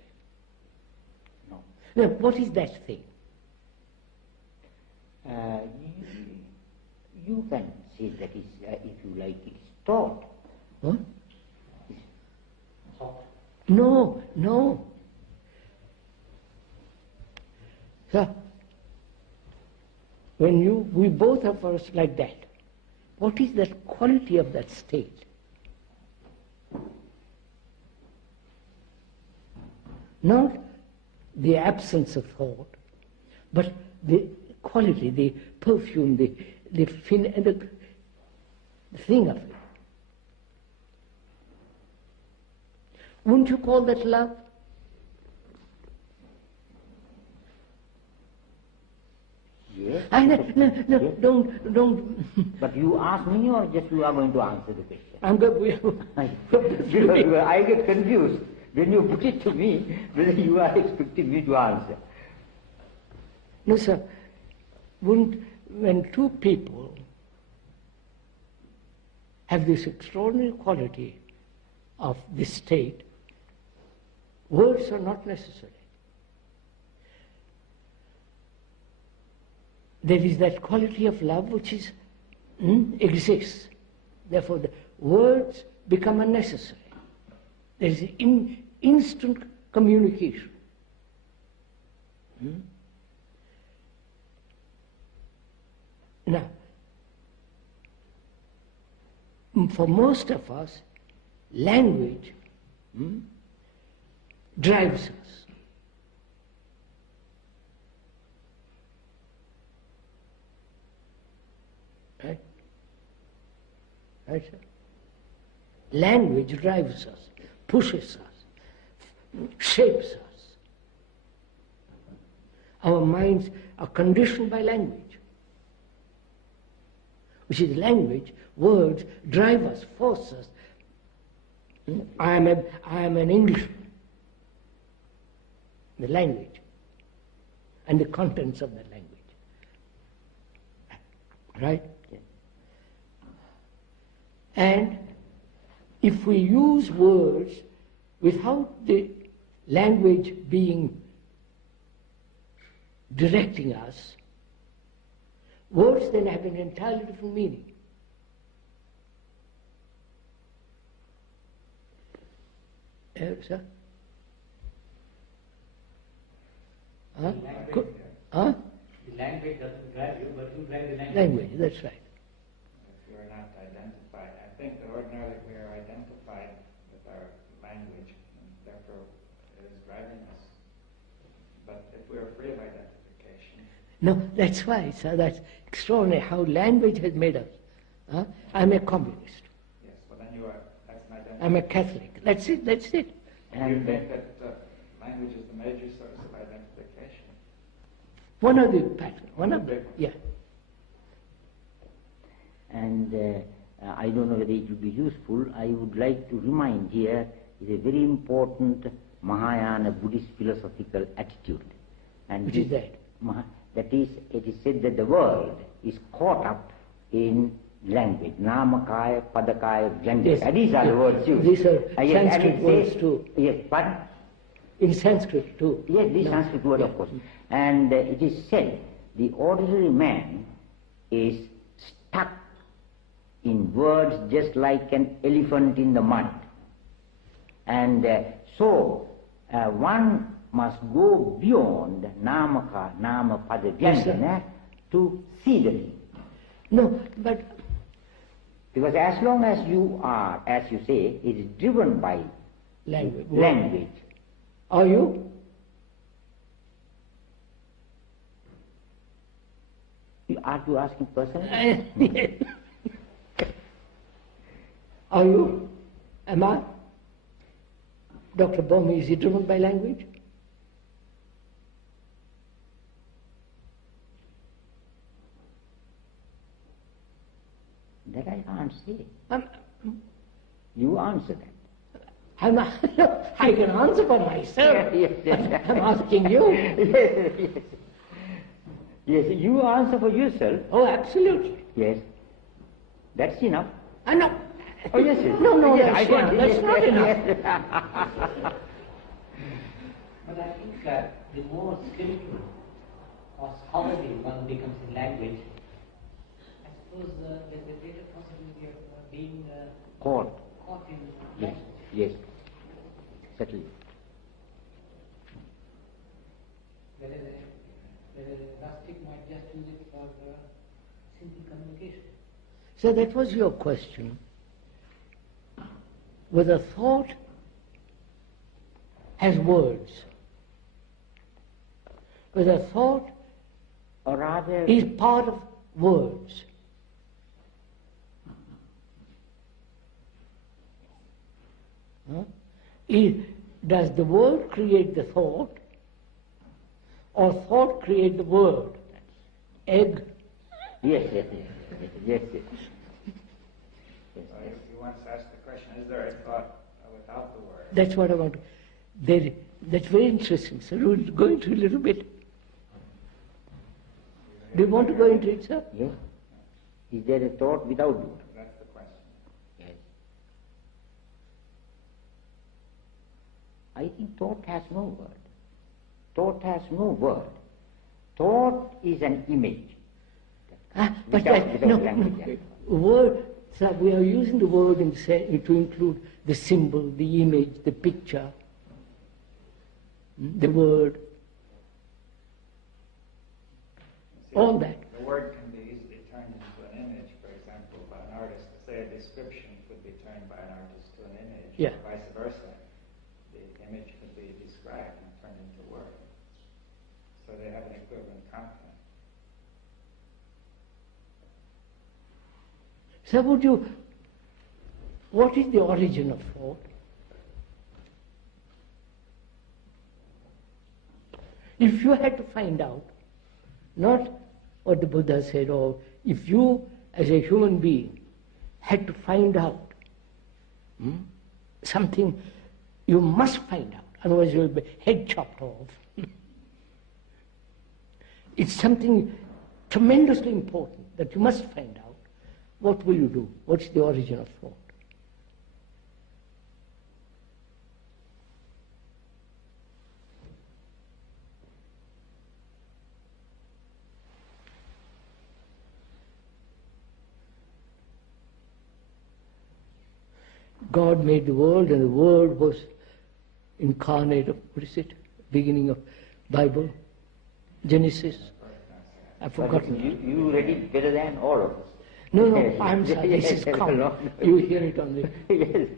No. Now, what is that thing? You can say that is, if you like, it is thought. What? No. Sir, when we both of us like that, what is that quality of that state? Not the absence of thought, but the quality, the perfume, the thing of it. Wouldn't you call that love? Yes. No, don't. But you ask me or just you are going to answer the question? I'm going. I get confused when you put it to me whether you are expecting me to answer. No, sir. When two people have this extraordinary quality of this state, words are not necessary. There is that quality of love which exists. Therefore, the words become unnecessary. There is instant communication. Now, for most of us, language drives us. Right? Right, sir? Language drives us, pushes us, shapes us. Our minds are conditioned by language, which is language. Words drive us, force us. I am an Englishman. The language and the contents of that language. Right? Yes. And if we use words without the language being directing us, words then have an entirely different meaning. Sir? Huh? Huh? The language doesn't drive you, but you drive the language. Language, that's right. If we are not identified, I think that ordinarily we are identified with our language, and therefore it is driving us. But if we are free of identification, No, that's why, sir, that's extraordinary how language has made us. Huh? I'm a communist. yes, well then you are, that's an identity. I'm a Catholic. That's it, that's it. And you think that language is the major source of identification? One of the patterns, one of the, Big one. yeah. And I don't know whether it will be useful. I would like to remind here is a very important Mahayana Buddhist philosophical attitude. And Which is that? That is, it is said that the world is caught up in language. Namakaya, Padakaya, language. Yes. These are the words used. These are Yes, and Sanskrit it words says- too. Yes, pardon? In Sanskrit too. Yes, these No. Sanskrit word, Yeah. of course. And it is said the ordinary man is stuck in words just like an elephant in the mud. And so one must go beyond namaka, nama, pada, Yes, sir. vyangana to see the thing. No, but Because as long as you are, as you say, it is driven by language. language. Are you? Are you asking personally? Are you? Am I? Dr. Bomi, is he driven by language? That I can't say. I'm, You answer that. I'm not, I can answer for myself. Yes. I'm asking you. Yes. Yes, you answer for yourself. Oh, absolutely. Yes. That's enough. I know. Oh, yes, yes. No, Yes, that's I not, get it. that's Yes, not yes, enough. yes. But I think the more skillful or scholarly one becomes in language, I suppose there's a greater possibility of being Caught. caught in Yes. language. Yes. Certainly. Whereas a rustic might just use it for simple communication. So that was your question. Whether thought has words, whether thought Or rather, is part of words. Huh? Does the word create the thought, or thought create the word? Egg. yes. Yes. You once asked the question, is there a thought without the word? That's what I want to. That's very interesting, sir. We'll go into a little bit. Do you want to go into it, sir? Yes. Is there a thought without word? That's the question. Yes. I think thought has no word. Thought has no word. Thought is an image. But Without no, language. word, sir, we are using the word to include the symbol, the image, the picture, the word, See, all that. The word can be easily turned into an image, for example, by an artist. Say a description could be turned by an artist to an image, Yeah. or vice versa. The image could be described and turned into word. So they have an equivalent content. So would you what is the origin of thought? If you had to find out, not what the Buddha said, or if you as a human being had to find out something, you must find out, otherwise you'll be head chopped off. It's something tremendously important that you must find out. What will you do? What's the origin of thought? God made the world, and the world was incarnate of, what is it? Beginning of Bible, Genesis. I've forgotten. You read it better than all of us. No, I'm sorry, this is common. You hear it on the... Yes.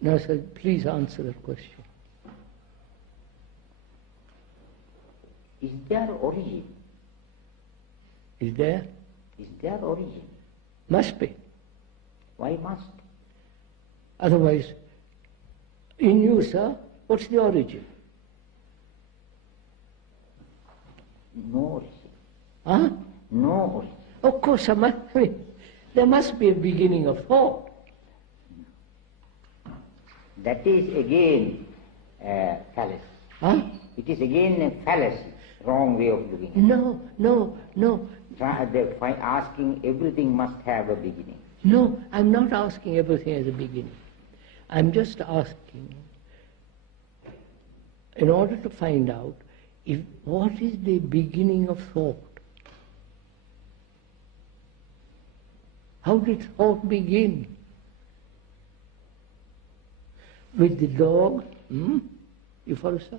Now, sir, please answer that question. Is there origin? Is there? Is there origin? Must be. Why must? Otherwise, in you, sir, what's the origin? No origin. Huh? No origin. Of course, there must be a beginning of thought. That is again a fallacy. Huh? It is again a fallacy, wrong way of looking at it. No. Asking everything must have a beginning. No, I'm not asking everything as a beginning. I'm just asking, in order to find out, what is the beginning of thought? How did thought begin? With the dog, you follow, sir?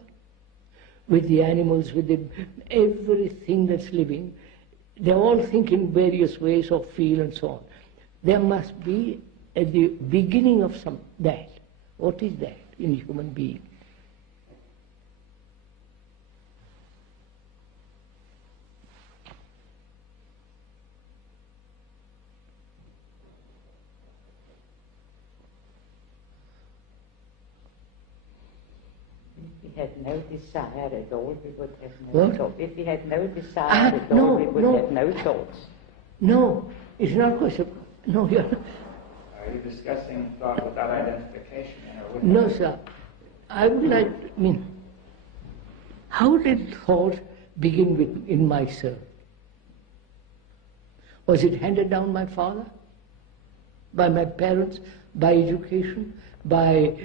With the animals, with everything that's living. They all think in various ways or feel and so on. There must be at the beginning of that. What is that in human being? If we had no desire at all, we would have no What? thought. If we had no desire at all, no, we would no. have no thoughts. No, it's not a question. No, you're not. Are you discussing thought without identification? No, sir. I would like, how did thought begin in myself? Was it handed down by my father? By my parents? By education? By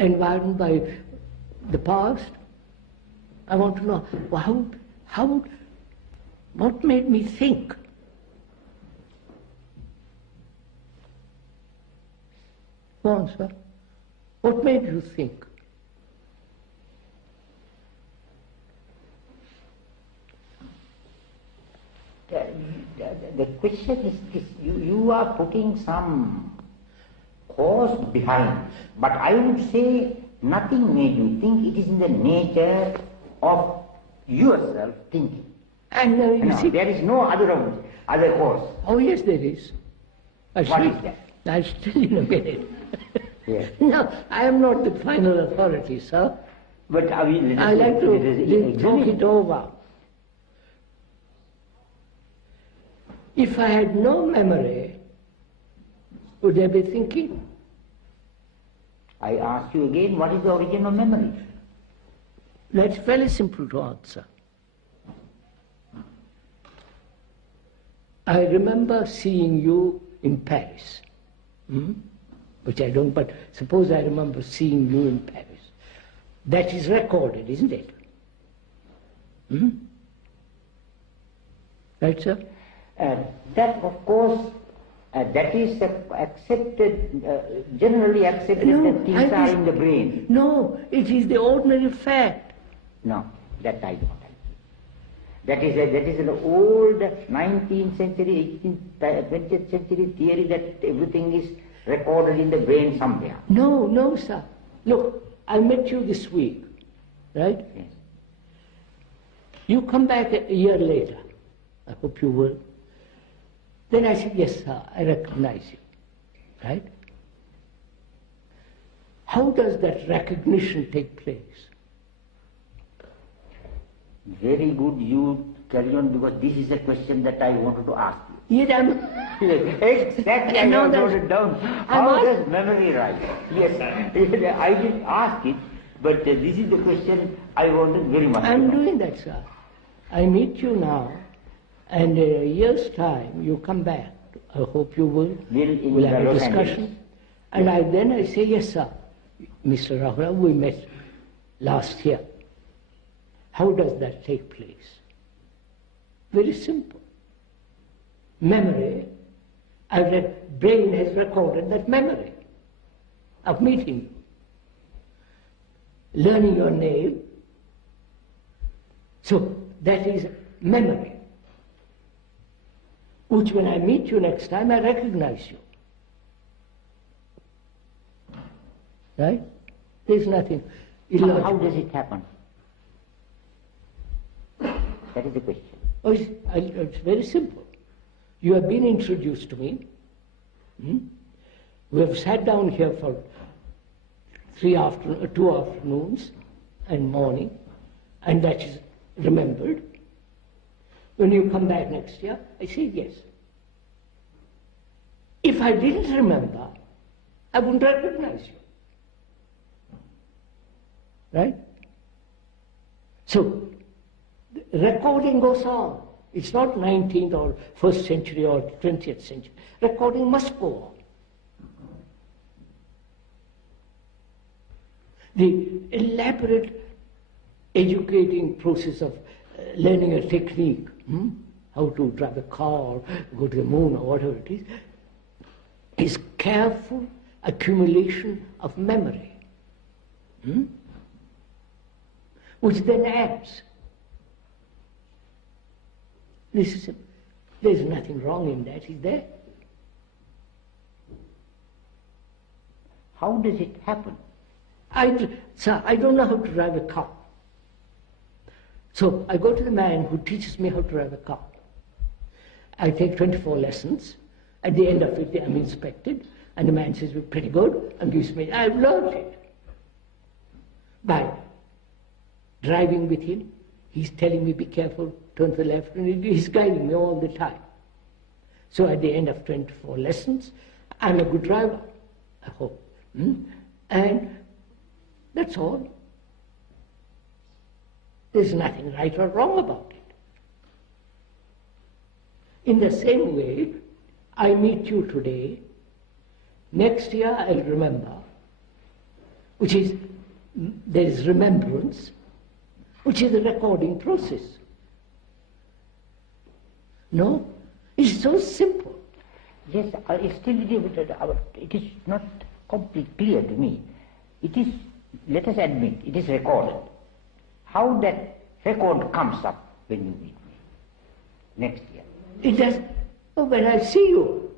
environment? By the past? I want to know, what made me think? Go on, sir. What made you think? The question is this, you are putting some cause behind, but I would say nothing made you think. It is in the nature of yourself thinking. And you see, there is no other cause. oh yes, there is. What is that? I'll tell you in a minute. Yes. No, I am not the final authority, sir. But I mean, I like to talk it over. If I had no memory, would I be thinking? I ask you again, what is the origin of memory? That's very simple to answer. I remember seeing you in Paris, which I don't, but suppose I remember seeing you in Paris. That is recorded, isn't it? Right, sir? That, of course, that is accepted, generally accepted that things are in the brain. No, it is the ordinary fact. No, that I don't agree. That is an old 19th century, 18th, 20th century theory that everything is recorded in the brain somewhere. No, sir. Look, I met you this week, right? Yes. You come back a year later. I hope you will. Then I said, yes, sir, I recognize you. Right? How does that recognition take place? Very good, you carry on, because this is a question that I wanted to ask you. Yes, Exactly, I have wrote it down. How does memory rise? Yes, I didn't ask it, but this is the question I wanted very much to I'm know. doing that, sir. I meet you now, and in a year's time you come back. I hope you will. We'll have a discussion. And then I say, yes, sir, Mr. Rahula, we met last year. How does that take place? Very simple. Memory, brain has recorded that memory of meeting you, learning your name. So that is memory, which when I meet you next time, I recognize you. Right? There's nothing illogical. How does it happen? That is the question. Oh, it's very simple. You have been introduced to me. We have sat down here for 2 afternoons and morning, and that is remembered. When you come back next year, I say yes. If I didn't remember, I wouldn't recognize you. Right? So, the recording goes on. It's not 19th or 1st century or 20th century. Recording must go on. The elaborate educating process of learning a technique, how to drive a car, go to the moon or whatever it is careful accumulation of memory, which then adds. There's nothing wrong in that, is there? How does it happen? Sir, I don't know how to drive a car. So I go to the man who teaches me how to drive a car. I take 24 lessons. At the end of it, I'm inspected, and the man says, "We're pretty good," and gives me, I've learned it. By driving with him, he's telling me, be careful, turn to the left, and he's guiding me all the time. So at the end of 24 lessons, I'm a good driver, I hope. And that's all. There's nothing right or wrong about it. In the same way, I meet you today, next year I'll remember, which is, there is remembrance, which is a recording process. No? It's so simple. Yes, it is not completely clear to me. It is, let us admit, it is recorded. How that record comes up when you meet me next year? It does. Oh, when I see you,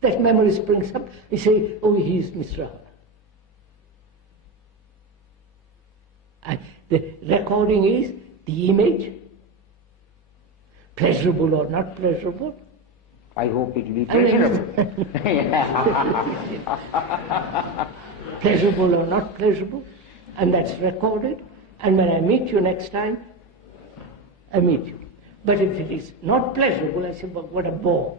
that memory springs up. You say, oh, he is Mr. Rahula. The recording is the image, pleasurable or not pleasurable. I hope it will be pleasurable. Pleasurable or not pleasurable, and that's recorded. And when I meet you next time, I meet you. But if it is not pleasurable, I say, but what a bore.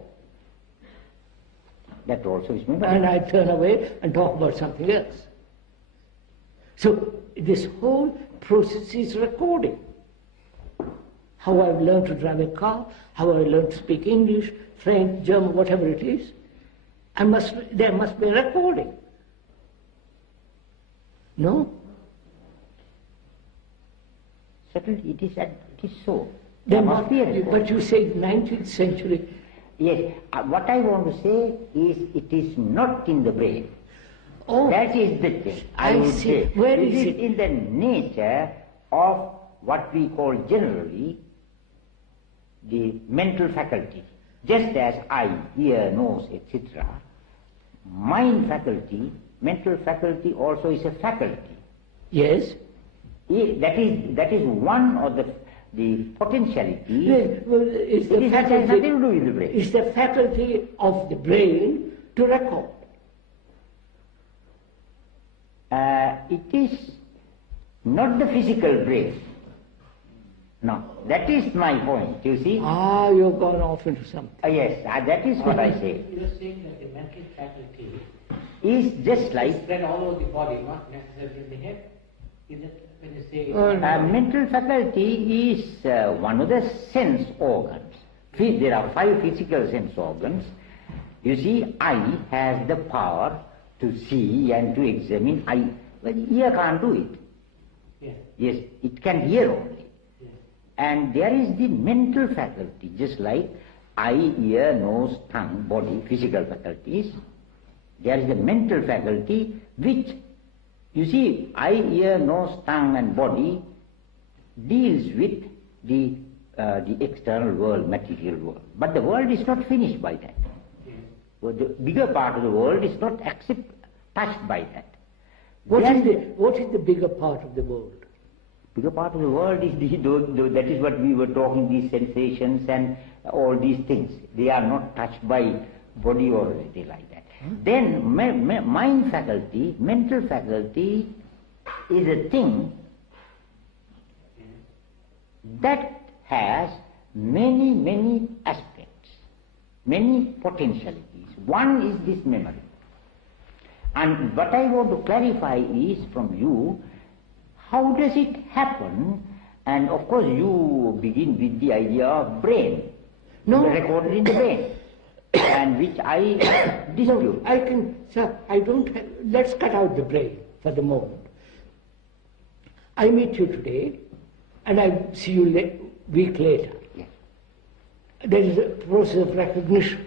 That also is memory. And I turn away and talk about something else. So this whole process is recording. How I've learned to drive a car, how I learned to speak English, French, German, whatever it is. There must be a recording. No? Certainly it is so. There must be a recording. But you say 19th century. Yes, what I want to say is it is not in the brain. Oh, that is the thing. I see. Say. Where it is it? In the nature of what we call generally the mental faculty. Just as eye, ear, nose, etc. Mind faculty, mental faculty also is a faculty. Yes. That is one of the the potentiality. Yes, well, it's the It has faculty, nothing to do with the brain. it's the faculty of the brain to record. It is not the physical brain. No, that is my point, you see. Ah, you've gone off into something. Yes, that is what I say. You're saying that the mental faculty Is just like is spread all over the body, not necessarily in the head. Is it when you say mental faculty is one of the sense organs. There are 5 physical sense organs. You see, eye has the power to see and to examine. But ear can't do it. Yes. Yes, it can hear only. Yes. And there is the mental faculty, just like eye, ear, nose, tongue, body, physical faculties. There is the mental faculty which, you see, eye, ear, nose, tongue and body deals with the external world, material world. But the world is not finished by that. Yes. Well, the bigger part of the world is not touched by that. What is the bigger part of the world? Bigger part of the world is that is what we were talking, these sensations and all these things. They are not touched by body or anything like that. Then mind faculty, mental faculty is a thing that has many, many aspects, many potentialities. One is this memory. And what I want to clarify is from you, how does it happen? And of course you begin with the idea of brain, recorded in the brain, and which I dispute. I can, sir, let's cut out the brain for the moment. I meet you today, and I see you week later. Yes. There is a process of recognition.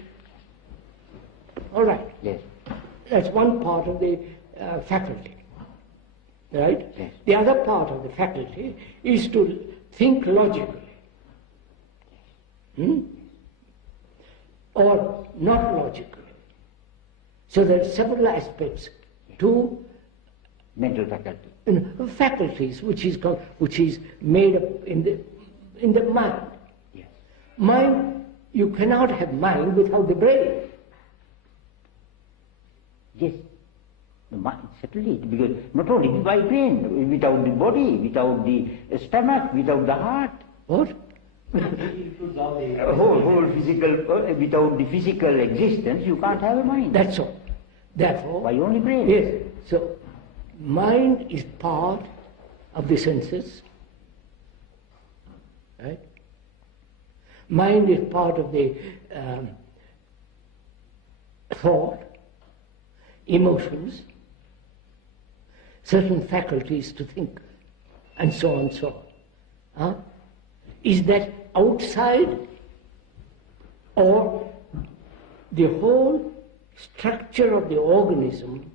All right. Yes. That's one part of the faculty. Right? Yes. The other part of the faculty is to think logically. Or not logically. So there are several aspects to Mental faculty. faculties which is made up in the mind. Yes. Mind, you cannot have mind without the brain. Yes. The mind, certainly, because not only by brain, without the body, without the stomach, without the heart. What? includes all the Whole physical, without the physical existence, you can't have a mind. That's all. Therefore, Why only brain? yes. So, mind is part of the senses, right? Mind is part of the thought, emotions, certain faculties to think, and so on and so on. Huh? Is that outside, or the whole structure of the organism,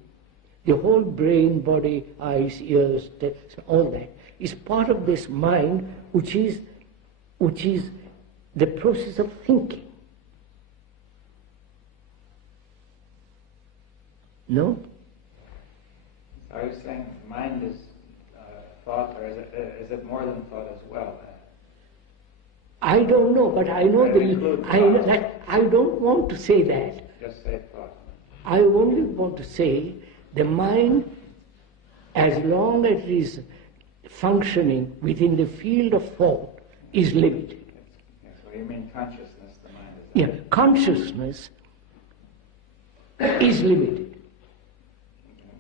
the whole brain, body, eyes, ears, all that, is part of this mind which is the process of thinking? No? Are you saying mind is thought, or is it more than thought as well? I don't know, but I know I don't want to say that. Just say thought. I only want to say the mind, as long as it is functioning within the field of thought, is limited. Yes, well, you mean consciousness, the mind is. Yeah, consciousness is limited.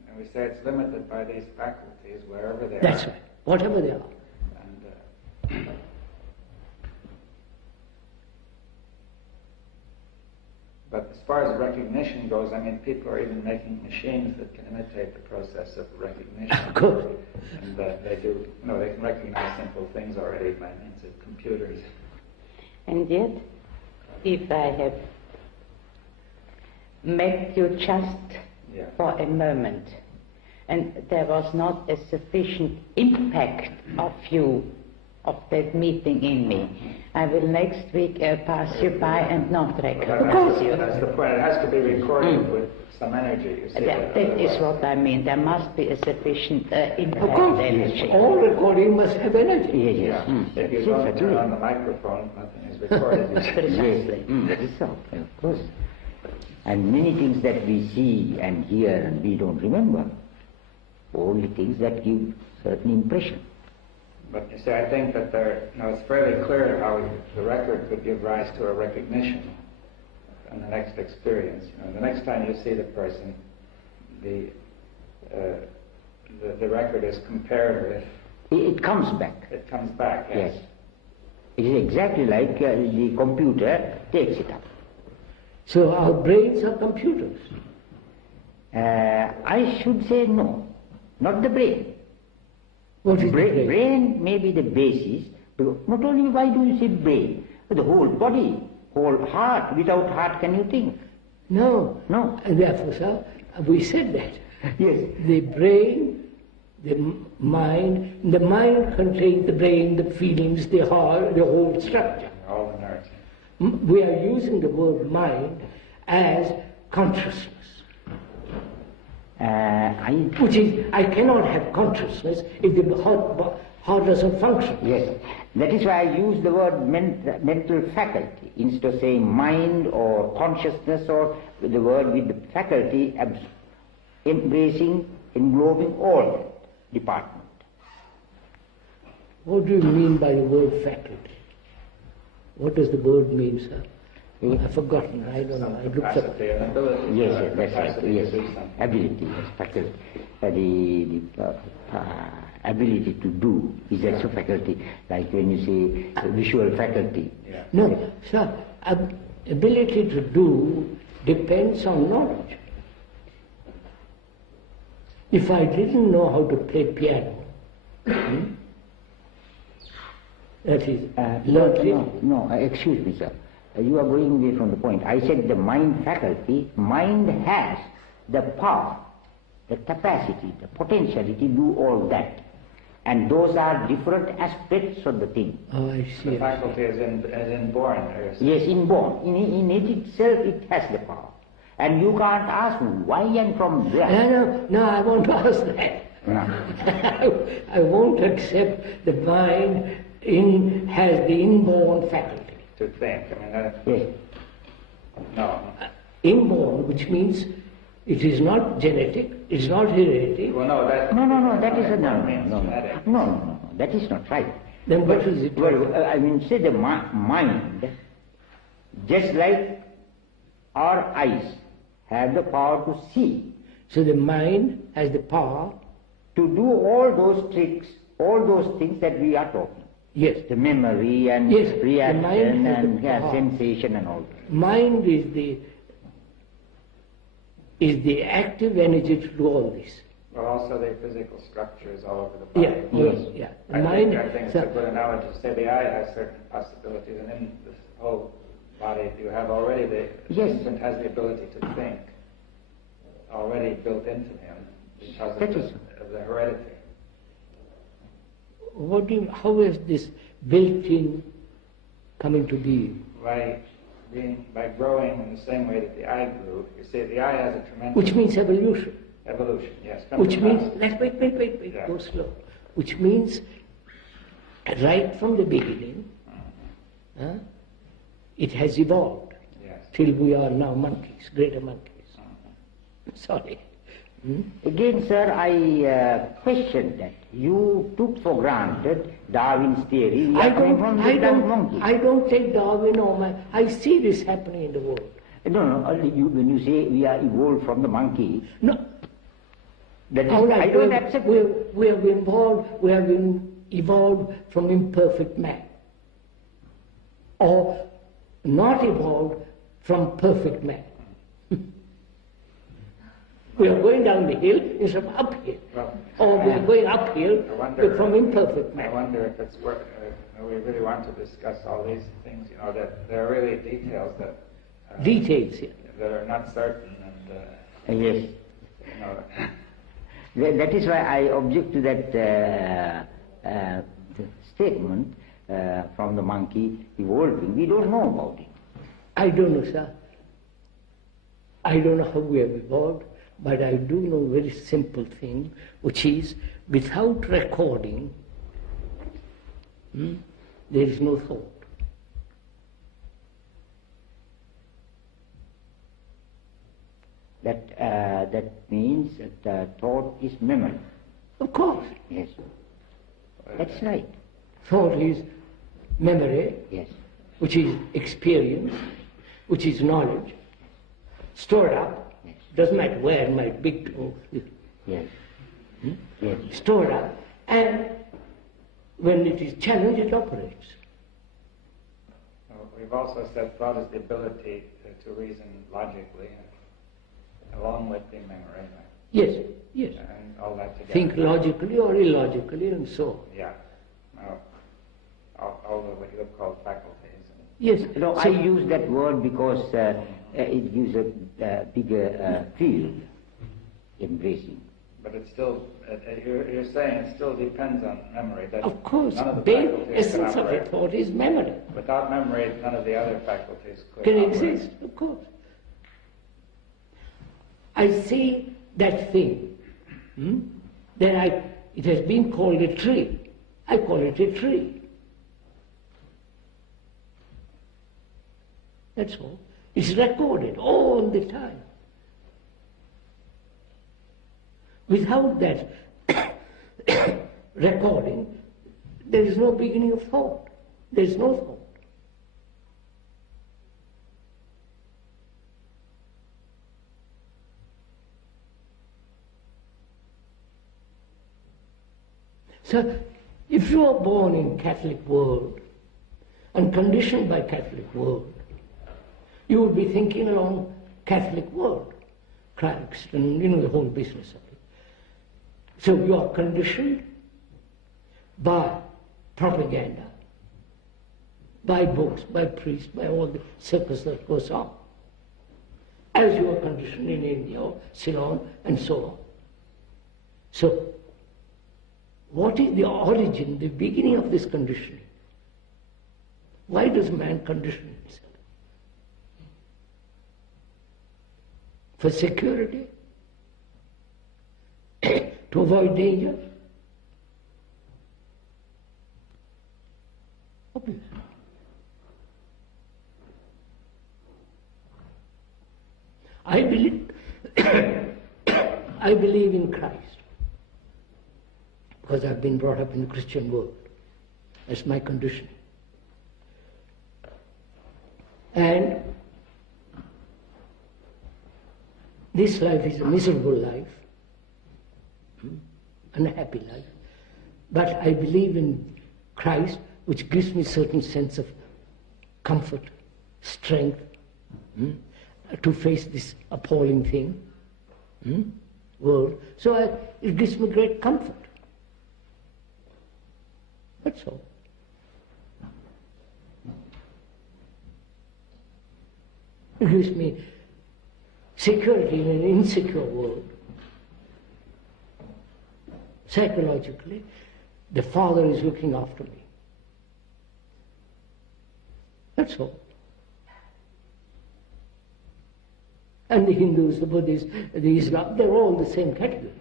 And we say it's limited by these faculties, wherever they That's are. right, whatever they are. And, but as far as recognition goes, I mean, people are even making machines that can imitate the process of recognition. Of course. And they do, they can recognize simple things already by means of computers. And yet, if I have met you just for a moment, and there was not a sufficient impact of you of that meeting in me. I will next week pass you by and not recognize you. That's the point. It has to be recorded with some energy. You see, That is what I mean. There must be a sufficient impact Of course, energy. all recording must have energy. Yes, yes. If you don't turn on the microphone, nothing is recorded. Precisely. That is so, of course. And many things that we see and hear and we don't remember, only things that give certain impression. But you see, I think that it's fairly clear how the record could give rise to a recognition in the next experience. The next time you see the person, the record is comparative. It comes back. It comes back. Yes. It is exactly like the computer takes it up. So our brains are computers. I should say no, not the brain. What is the brain? Brain may be the basis, but not only why do you say brain, but the whole body, whole heart. Without heart can you think? No. No. And therefore, sir, we said that. Yes. The brain, the mind contains the brain, the feelings, the heart, the whole structure. All the nerves. We are using the word mind as consciousness. Which is, I cannot have consciousness if the heart doesn't function. Yes. That is why I use the word mental faculty instead of saying mind or consciousness, or the word with the faculty embracing, englobing all that department. What do you mean by the word faculty? What does the word mean, sir? I've forgotten. I don't know. I looked up. Capacity and ability. Yes, that's right. Capacity Yes, to do something. ability, yes, faculty. The ability to do is also faculty. Like when you say visual faculty. Yeah. No, sir. Ability to do depends on knowledge. If I didn't know how to play piano, that is, No, excuse me, sir. You are going away from the point. I said the mind faculty, mind has the power, the capacity, the potentiality to do all that. And those are different aspects of the thing. Oh, I see. The faculty is inborn. Yes, inborn. In it itself, it has the power. And you can't ask why and from where. No, I won't ask that. No. I won't accept the mind has the inborn faculty. To think. Yes. No. Inborn, which means it is not genetic, it is not hereditary. Well, no, that is a means no. genetic. No, that is not right. Then what is it? Well, I mean, say the mind, just like our eyes have the power to see. So the mind has the power to do all those tricks, all those things that we are talking. Yes. The memory and Yes, reaction and sensation and all that. Mind is the active energy to do all this. Well, also the physical structures all over the body. Yeah. I think it's a good analogy to say the eye has certain possibilities, and in this whole body you have already the infant has the ability to think already built into him because of the heredity. How is this built-in coming to be? By growing in the same way that the eye grew. You see, the eye has a tremendous... Which means evolution. Evolution, yes. Which means, wait, Yeah. go slow. Which means, right from the beginning, it has evolved. Yes. Till we are now monkeys, greater monkeys. Sorry. Again, sir, I question that. You took for granted Darwin's theory. I don't take Darwin I see this happening in the world. No, when you say we are evolved from the monkey, no. That is, right, I don't accept. We have evolved from imperfect man. Or not evolved from perfect man. We are going down the hill instead of uphill. Or we are going uphill from imperfect man. I wonder if it's worth, we really want to discuss all these things, that there are really details that... details here. That are not certain and... yes. That is why I object to that statement from the monkey evolving. We don't know about it. I don't know, sir. I don't know how we have evolved, but I do know a very simple thing, which is without recording, there is no thought. That means that thought is memory. Of course. Yes. That's right. Thought is memory, Yes. which is experience, which is knowledge, stored up. Yes. Doesn't matter where, my big toe. Yes. Yes. Stored up, and when it is challenged, it operates. Well, we've also said thought is the ability to reason logically, along with the memory. Yes, yes. And all that together. Think logically or illogically, and so on. Yeah. Now, all the what you have called faculties. Yes. No, so I use that word because it gives a bigger field, embracing. But it's still, you're saying it still depends on memory. That of course, none of the base faculties can essence of a operate. thought is memory. Without memory, none of the other faculties could Can operate. exist, of course. I see that thing. Then it has been called a tree. I call it a tree. That's all. It's recorded all the time. Without that recording, there is no beginning of thought. There is no thought. So, if you are born in Catholic world and conditioned by Catholic world, you will be thinking along Catholic world, Christ, and the whole business of it. So you are conditioned by propaganda, by books, by priests, by all the circus that goes on, as you are conditioned in India, Ceylon, and so on. So, what is the origin, the beginning of this conditioning? Why does man condition himself? For security? To avoid danger? Obvious. I believe in Christ because I've been brought up in the Christian world. That's my condition. And this life is a miserable life, unhappy life. But I believe in Christ, which gives me a certain sense of comfort, strength, to face this appalling thing, world. So it gives me great comfort. That's all. It gives me security in an insecure world. Psychologically, the Father is looking after me. That's all. And the Hindus, the Buddhists, the Islam, they're all the same category.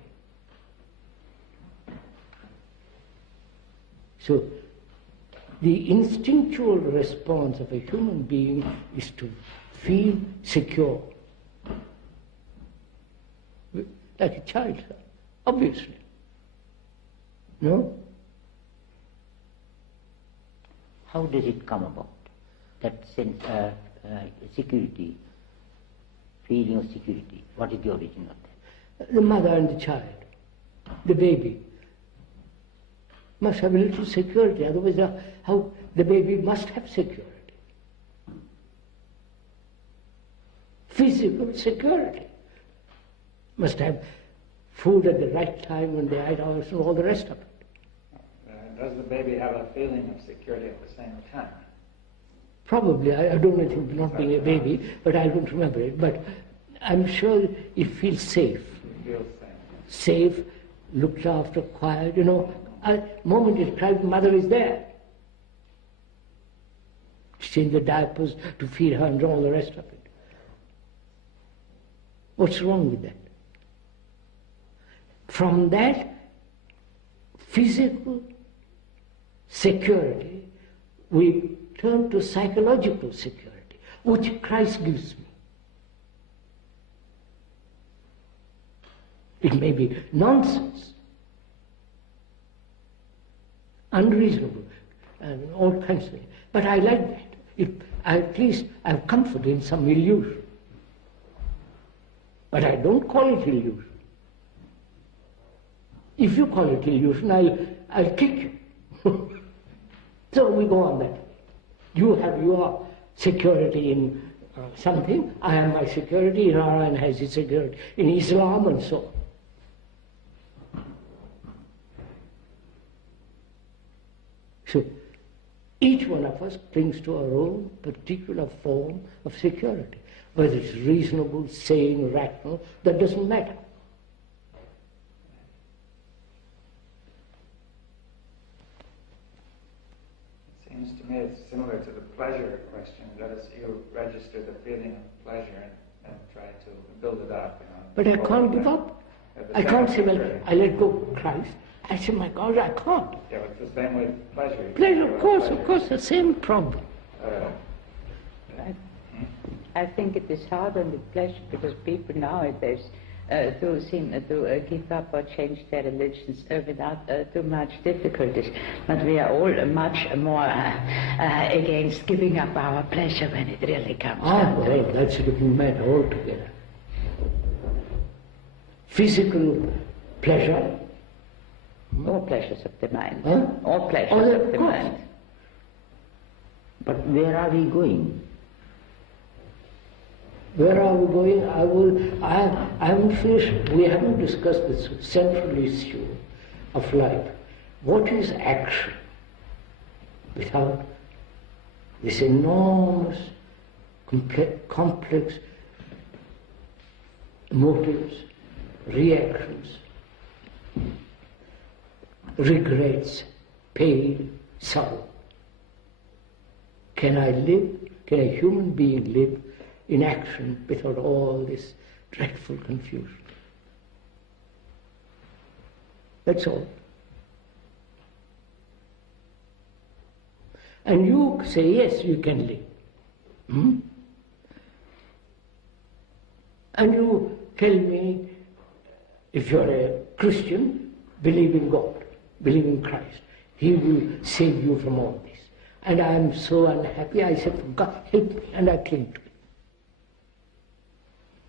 So, the instinctual response of a human being is to feel secure. Like a child, obviously. No? How does it come about? That sense of security, feeling of security. What is the origin of that? The mother and the child, the baby, must have a little security. Otherwise, how the baby must have security. Physical security. Must have food at the right time and the right hours and all the rest of it. Does the baby have a feeling of security at the same time? Probably, I don't know anything, not being a baby, but I don't remember it. But I'm sure it feels safe. It feels safe. Safe, looked after, quiet, moment it cries, mother is there. To change the diapers, to feed her and all the rest of it. What's wrong with that? From that physical security, we turn to psychological security, which Christ gives me. It may be nonsense, unreasonable, and all kinds of things. But I like that. At least I have comfort in some illusion. But I don't call it illusion. If you call it illusion, I'll kick you. So we go on that way. You have your security in something, I have my security, Iran has its security in Islam, and so on. So, each one of us clings to our own particular form of security. Whether it's reasonable, sane, rational, that doesn't matter. It seems to me it's similar to the pleasure question. That is, you register the feeling of pleasure and try to build it up. But I can't give up. I can't say, well, I let go of Christ. I say, my God, I can't. Yeah, but it's the same with pleasure. Pleasure, of course, the same problem. I think it is hard on the pleasure because people nowadays do seem to give up or change their religions without too much difficulties. But we are all much more against giving up our pleasure when it really comes down to well, it. that's a different matter altogether. Physical pleasure. All pleasures of the mind. Huh? All pleasures of the course. mind. But where are we going? Where are we going? I haven't finished. We haven't discussed this central issue of life. What is action without this enormous, complex motives, reactions, regrets, pain, sorrow? Can I live? Can a human being live in action without all this dreadful confusion? That's all. And you say, yes, you can live. And you tell me, if you're a Christian, believe in God, believe in Christ. He will save you from all this. And I am so unhappy, I said, God, help me, and I cling to it.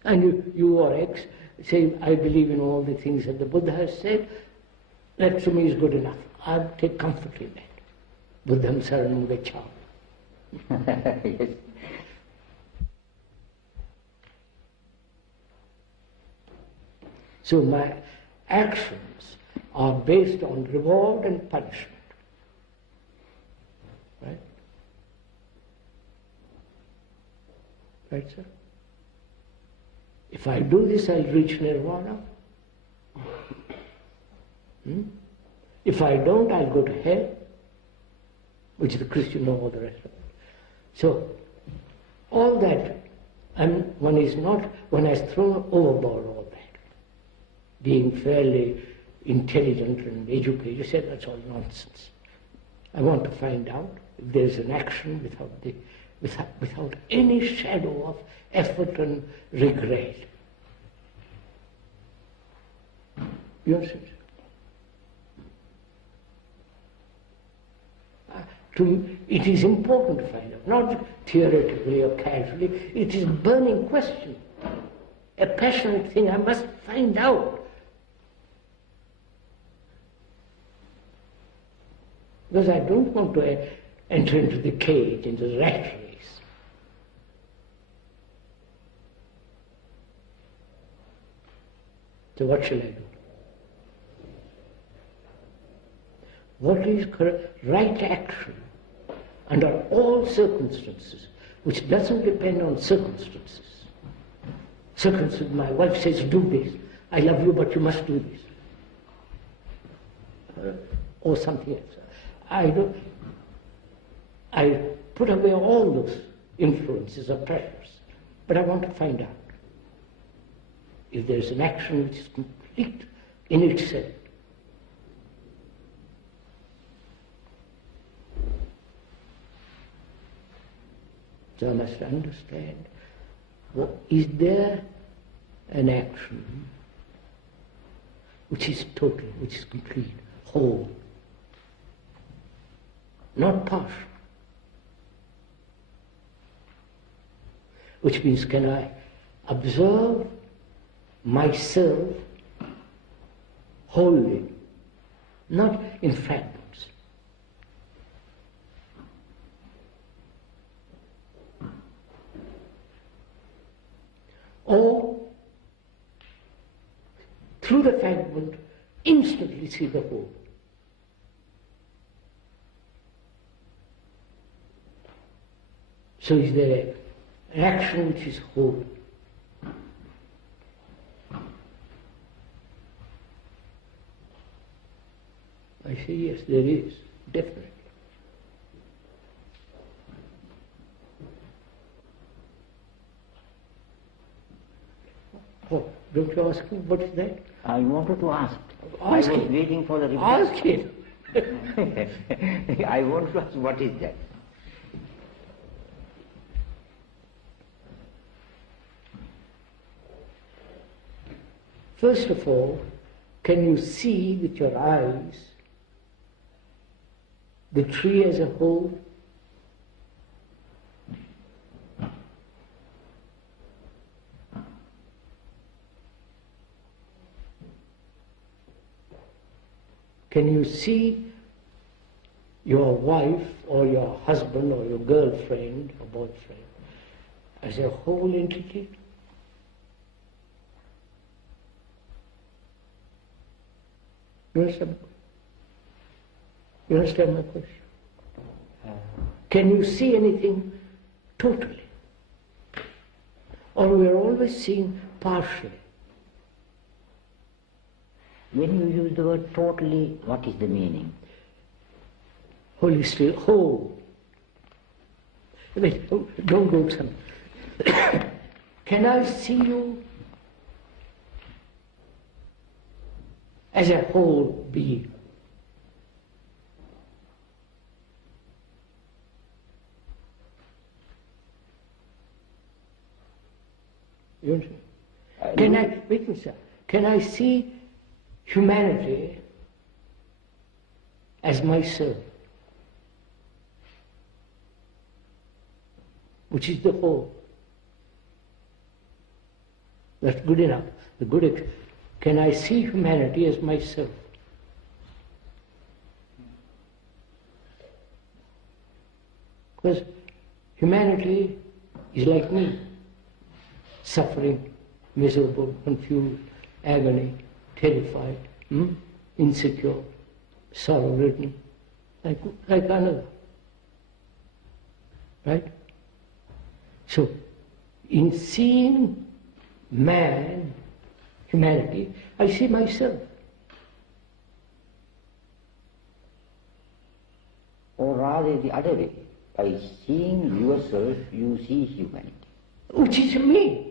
And you or X say, I believe in all the things that the Buddha has said, that to me is good enough. I'll take comfort in that. Buddham saranam gacchami. Yes. So my actions are based on reward and punishment. Right? Right, sir? If I do this, I'll reach nirvana. If I don't, I'll go to hell, which the Christian know all the rest of it. So, all that, and one has thrown overboard all that. Being fairly intelligent and educated, you said that's all nonsense. I want to find out if there's an action without any shadow of effort and regret. You understand? It is important to find out, not theoretically or casually. It is a burning question, a passionate thing. I must find out. Because I don't want to enter into the cage, into the rat race. So what shall I do? What is right action under all circumstances, which doesn't depend on circumstances? Circumstances, my wife says, do this. I love you, but you must do this. or something else. I put away all those influences or pressures, but I want to find out if there is an action which is complete in itself. So I must understand, is there an action which is total, which is complete, whole, not partial? Which means, can I observe myself wholly, not in fragments? Or through the fragment instantly see the whole. So is there an action which is whole? I say yes, there is, definitely. Oh, don't you ask me what is that? I wanted to ask. Ask I was it. waiting for the reply. Ask it. I want to ask, what is that? First of all, can you see with your eyes the tree as a whole? Can you see your wife or your husband or your girlfriend or boyfriend as a whole entity? You understand? You understand my question? Can you see anything totally? Or we are always seeing partially? When you use the word totally, what is the meaning? Holistic, whole. Wait, don't go some. Can I see you as a whole being? You understand? Wait a second. Can I see humanity as myself, which is the whole? That's good enough. Can I see humanity as myself? Because humanity is like me, suffering, miserable, confused, agony, terrified, insecure, sorrow-ridden, like another. Right? So, in seeing man, humanity, I see myself. Or rather the other way, by seeing yourself, you see humanity. Which is me.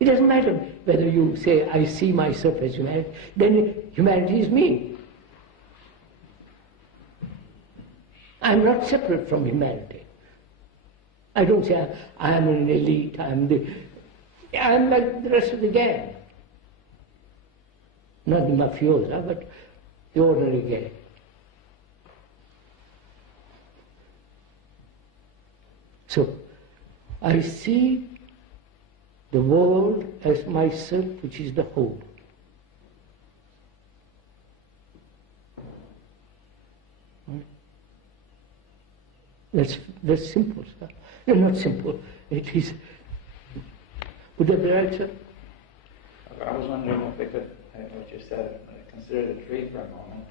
It doesn't matter whether you say, I see myself as humanity, then humanity is me. I'm not separate from humanity. I don't say, I am an elite, I'm like the rest of the gang. Not the mafiosa, but the ordinary gang. So, I see the world as myself, which is the whole. That's simple, sir. No, not simple. It is. Would that be right, sir? I was wondering if we could, what you said, consider the tree for a moment.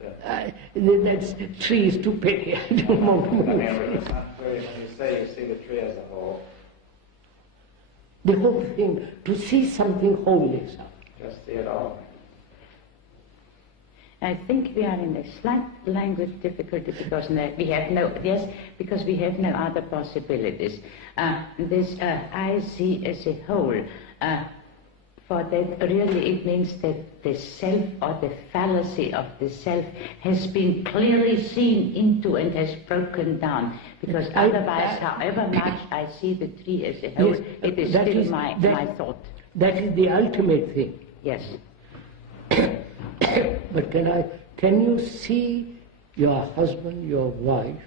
That tree is too petty. I don't want to move. I mean, it's not very, when you say you see the tree as a whole, The whole thing, to see something wholly, sir. just see it all. I think we are in a slight language difficulty because because we have no other possibilities. This I see as a whole. For that, really, it means that the self or the fallacy of the self has been clearly seen into and has broken down. Because otherwise, however much I see the tree as a whole, yes, it is still my thought. That is the ultimate thing. Yes. But can you see your husband, your wife,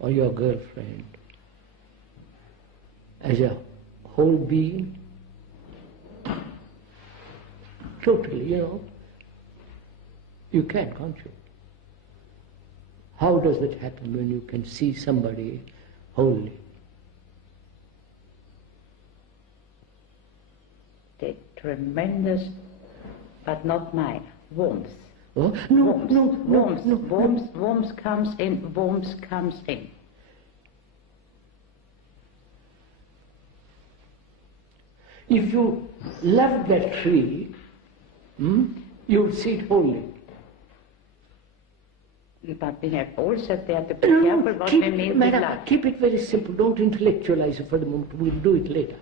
or your girlfriend as a whole being? Totally, you can't you? How does it happen when you can see somebody wholly? The tremendous, but not mine, warmth. Oh, Warmth comes in. If you love that tree, you'll see it wholly. But we have also there to be careful what we mean with love. Keep it very simple. Don't intellectualize it for the moment. We'll do it later.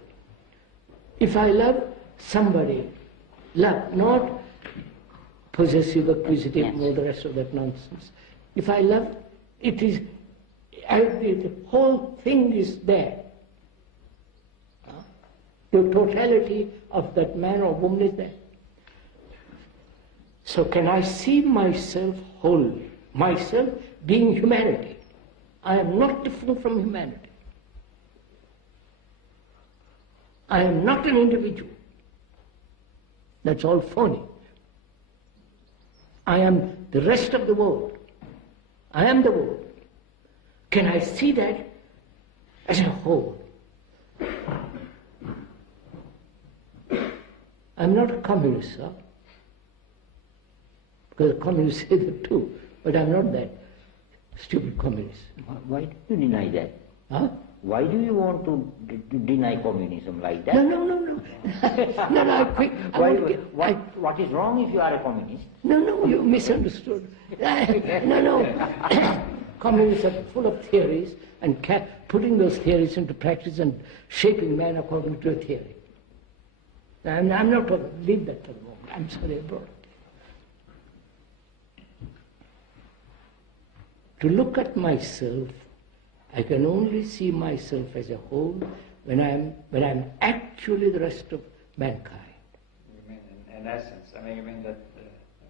If I love somebody, love, not possessive, acquisitive, and all the rest of that nonsense. If I love, it is, the whole thing is there. The totality of that man or woman is there. So can I see myself wholly? Myself being humanity. I am not different from humanity. I am not an individual. That's all phony. I am the rest of the world. I am the world. Can I see that as a whole? I'm not a communist, sir. Because communists say that too. But I'm not that stupid communist. Why do you deny that? Huh? Why do you want to deny communism like that? No. What is wrong if you are a communist? No, you misunderstood. No. Communists are full of theories and putting those theories into practice and shaping man according to a theory. I'm not talking, leave that for the moment. I'm sorry I brought it. To look at myself, I can only see myself as a whole when I'm actually the rest of mankind. You mean in essence? I mean, you mean that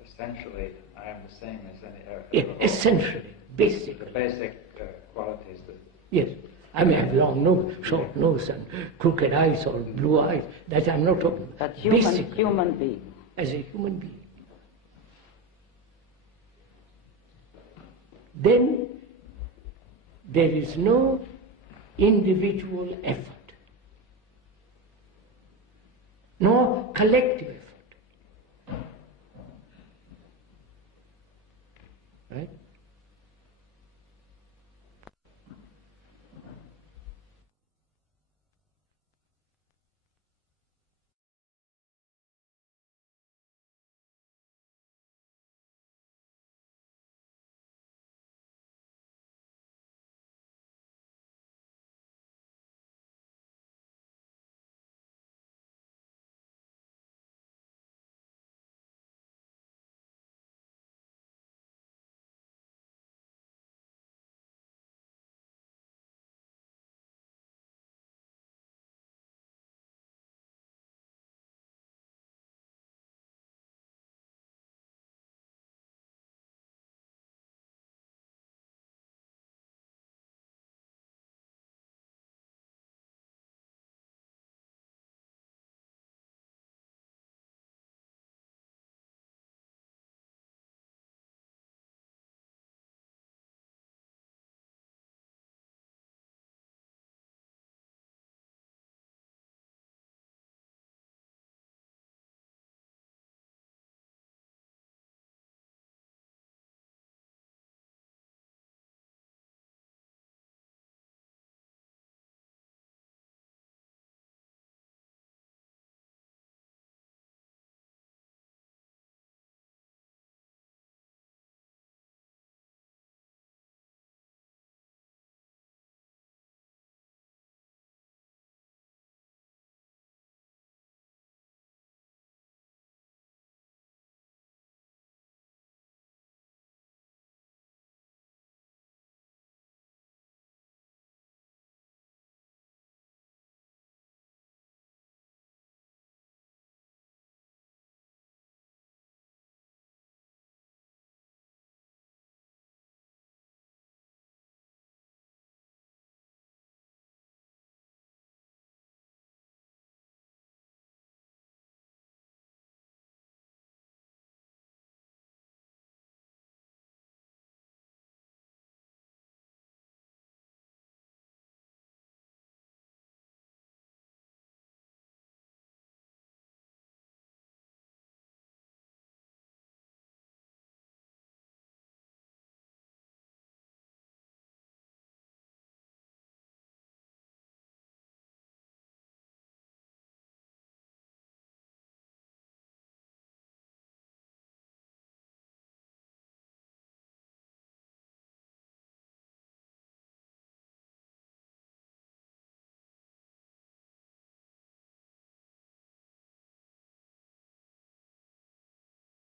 essentially I am the same as any... Yeah, essentially, basically. The basic qualities that... Yes. I may have long nose, short nose, and crooked eyes or blue eyes. That I'm not talking about. But human being. As a human being. Then there is no individual effort, no collective effort. Right?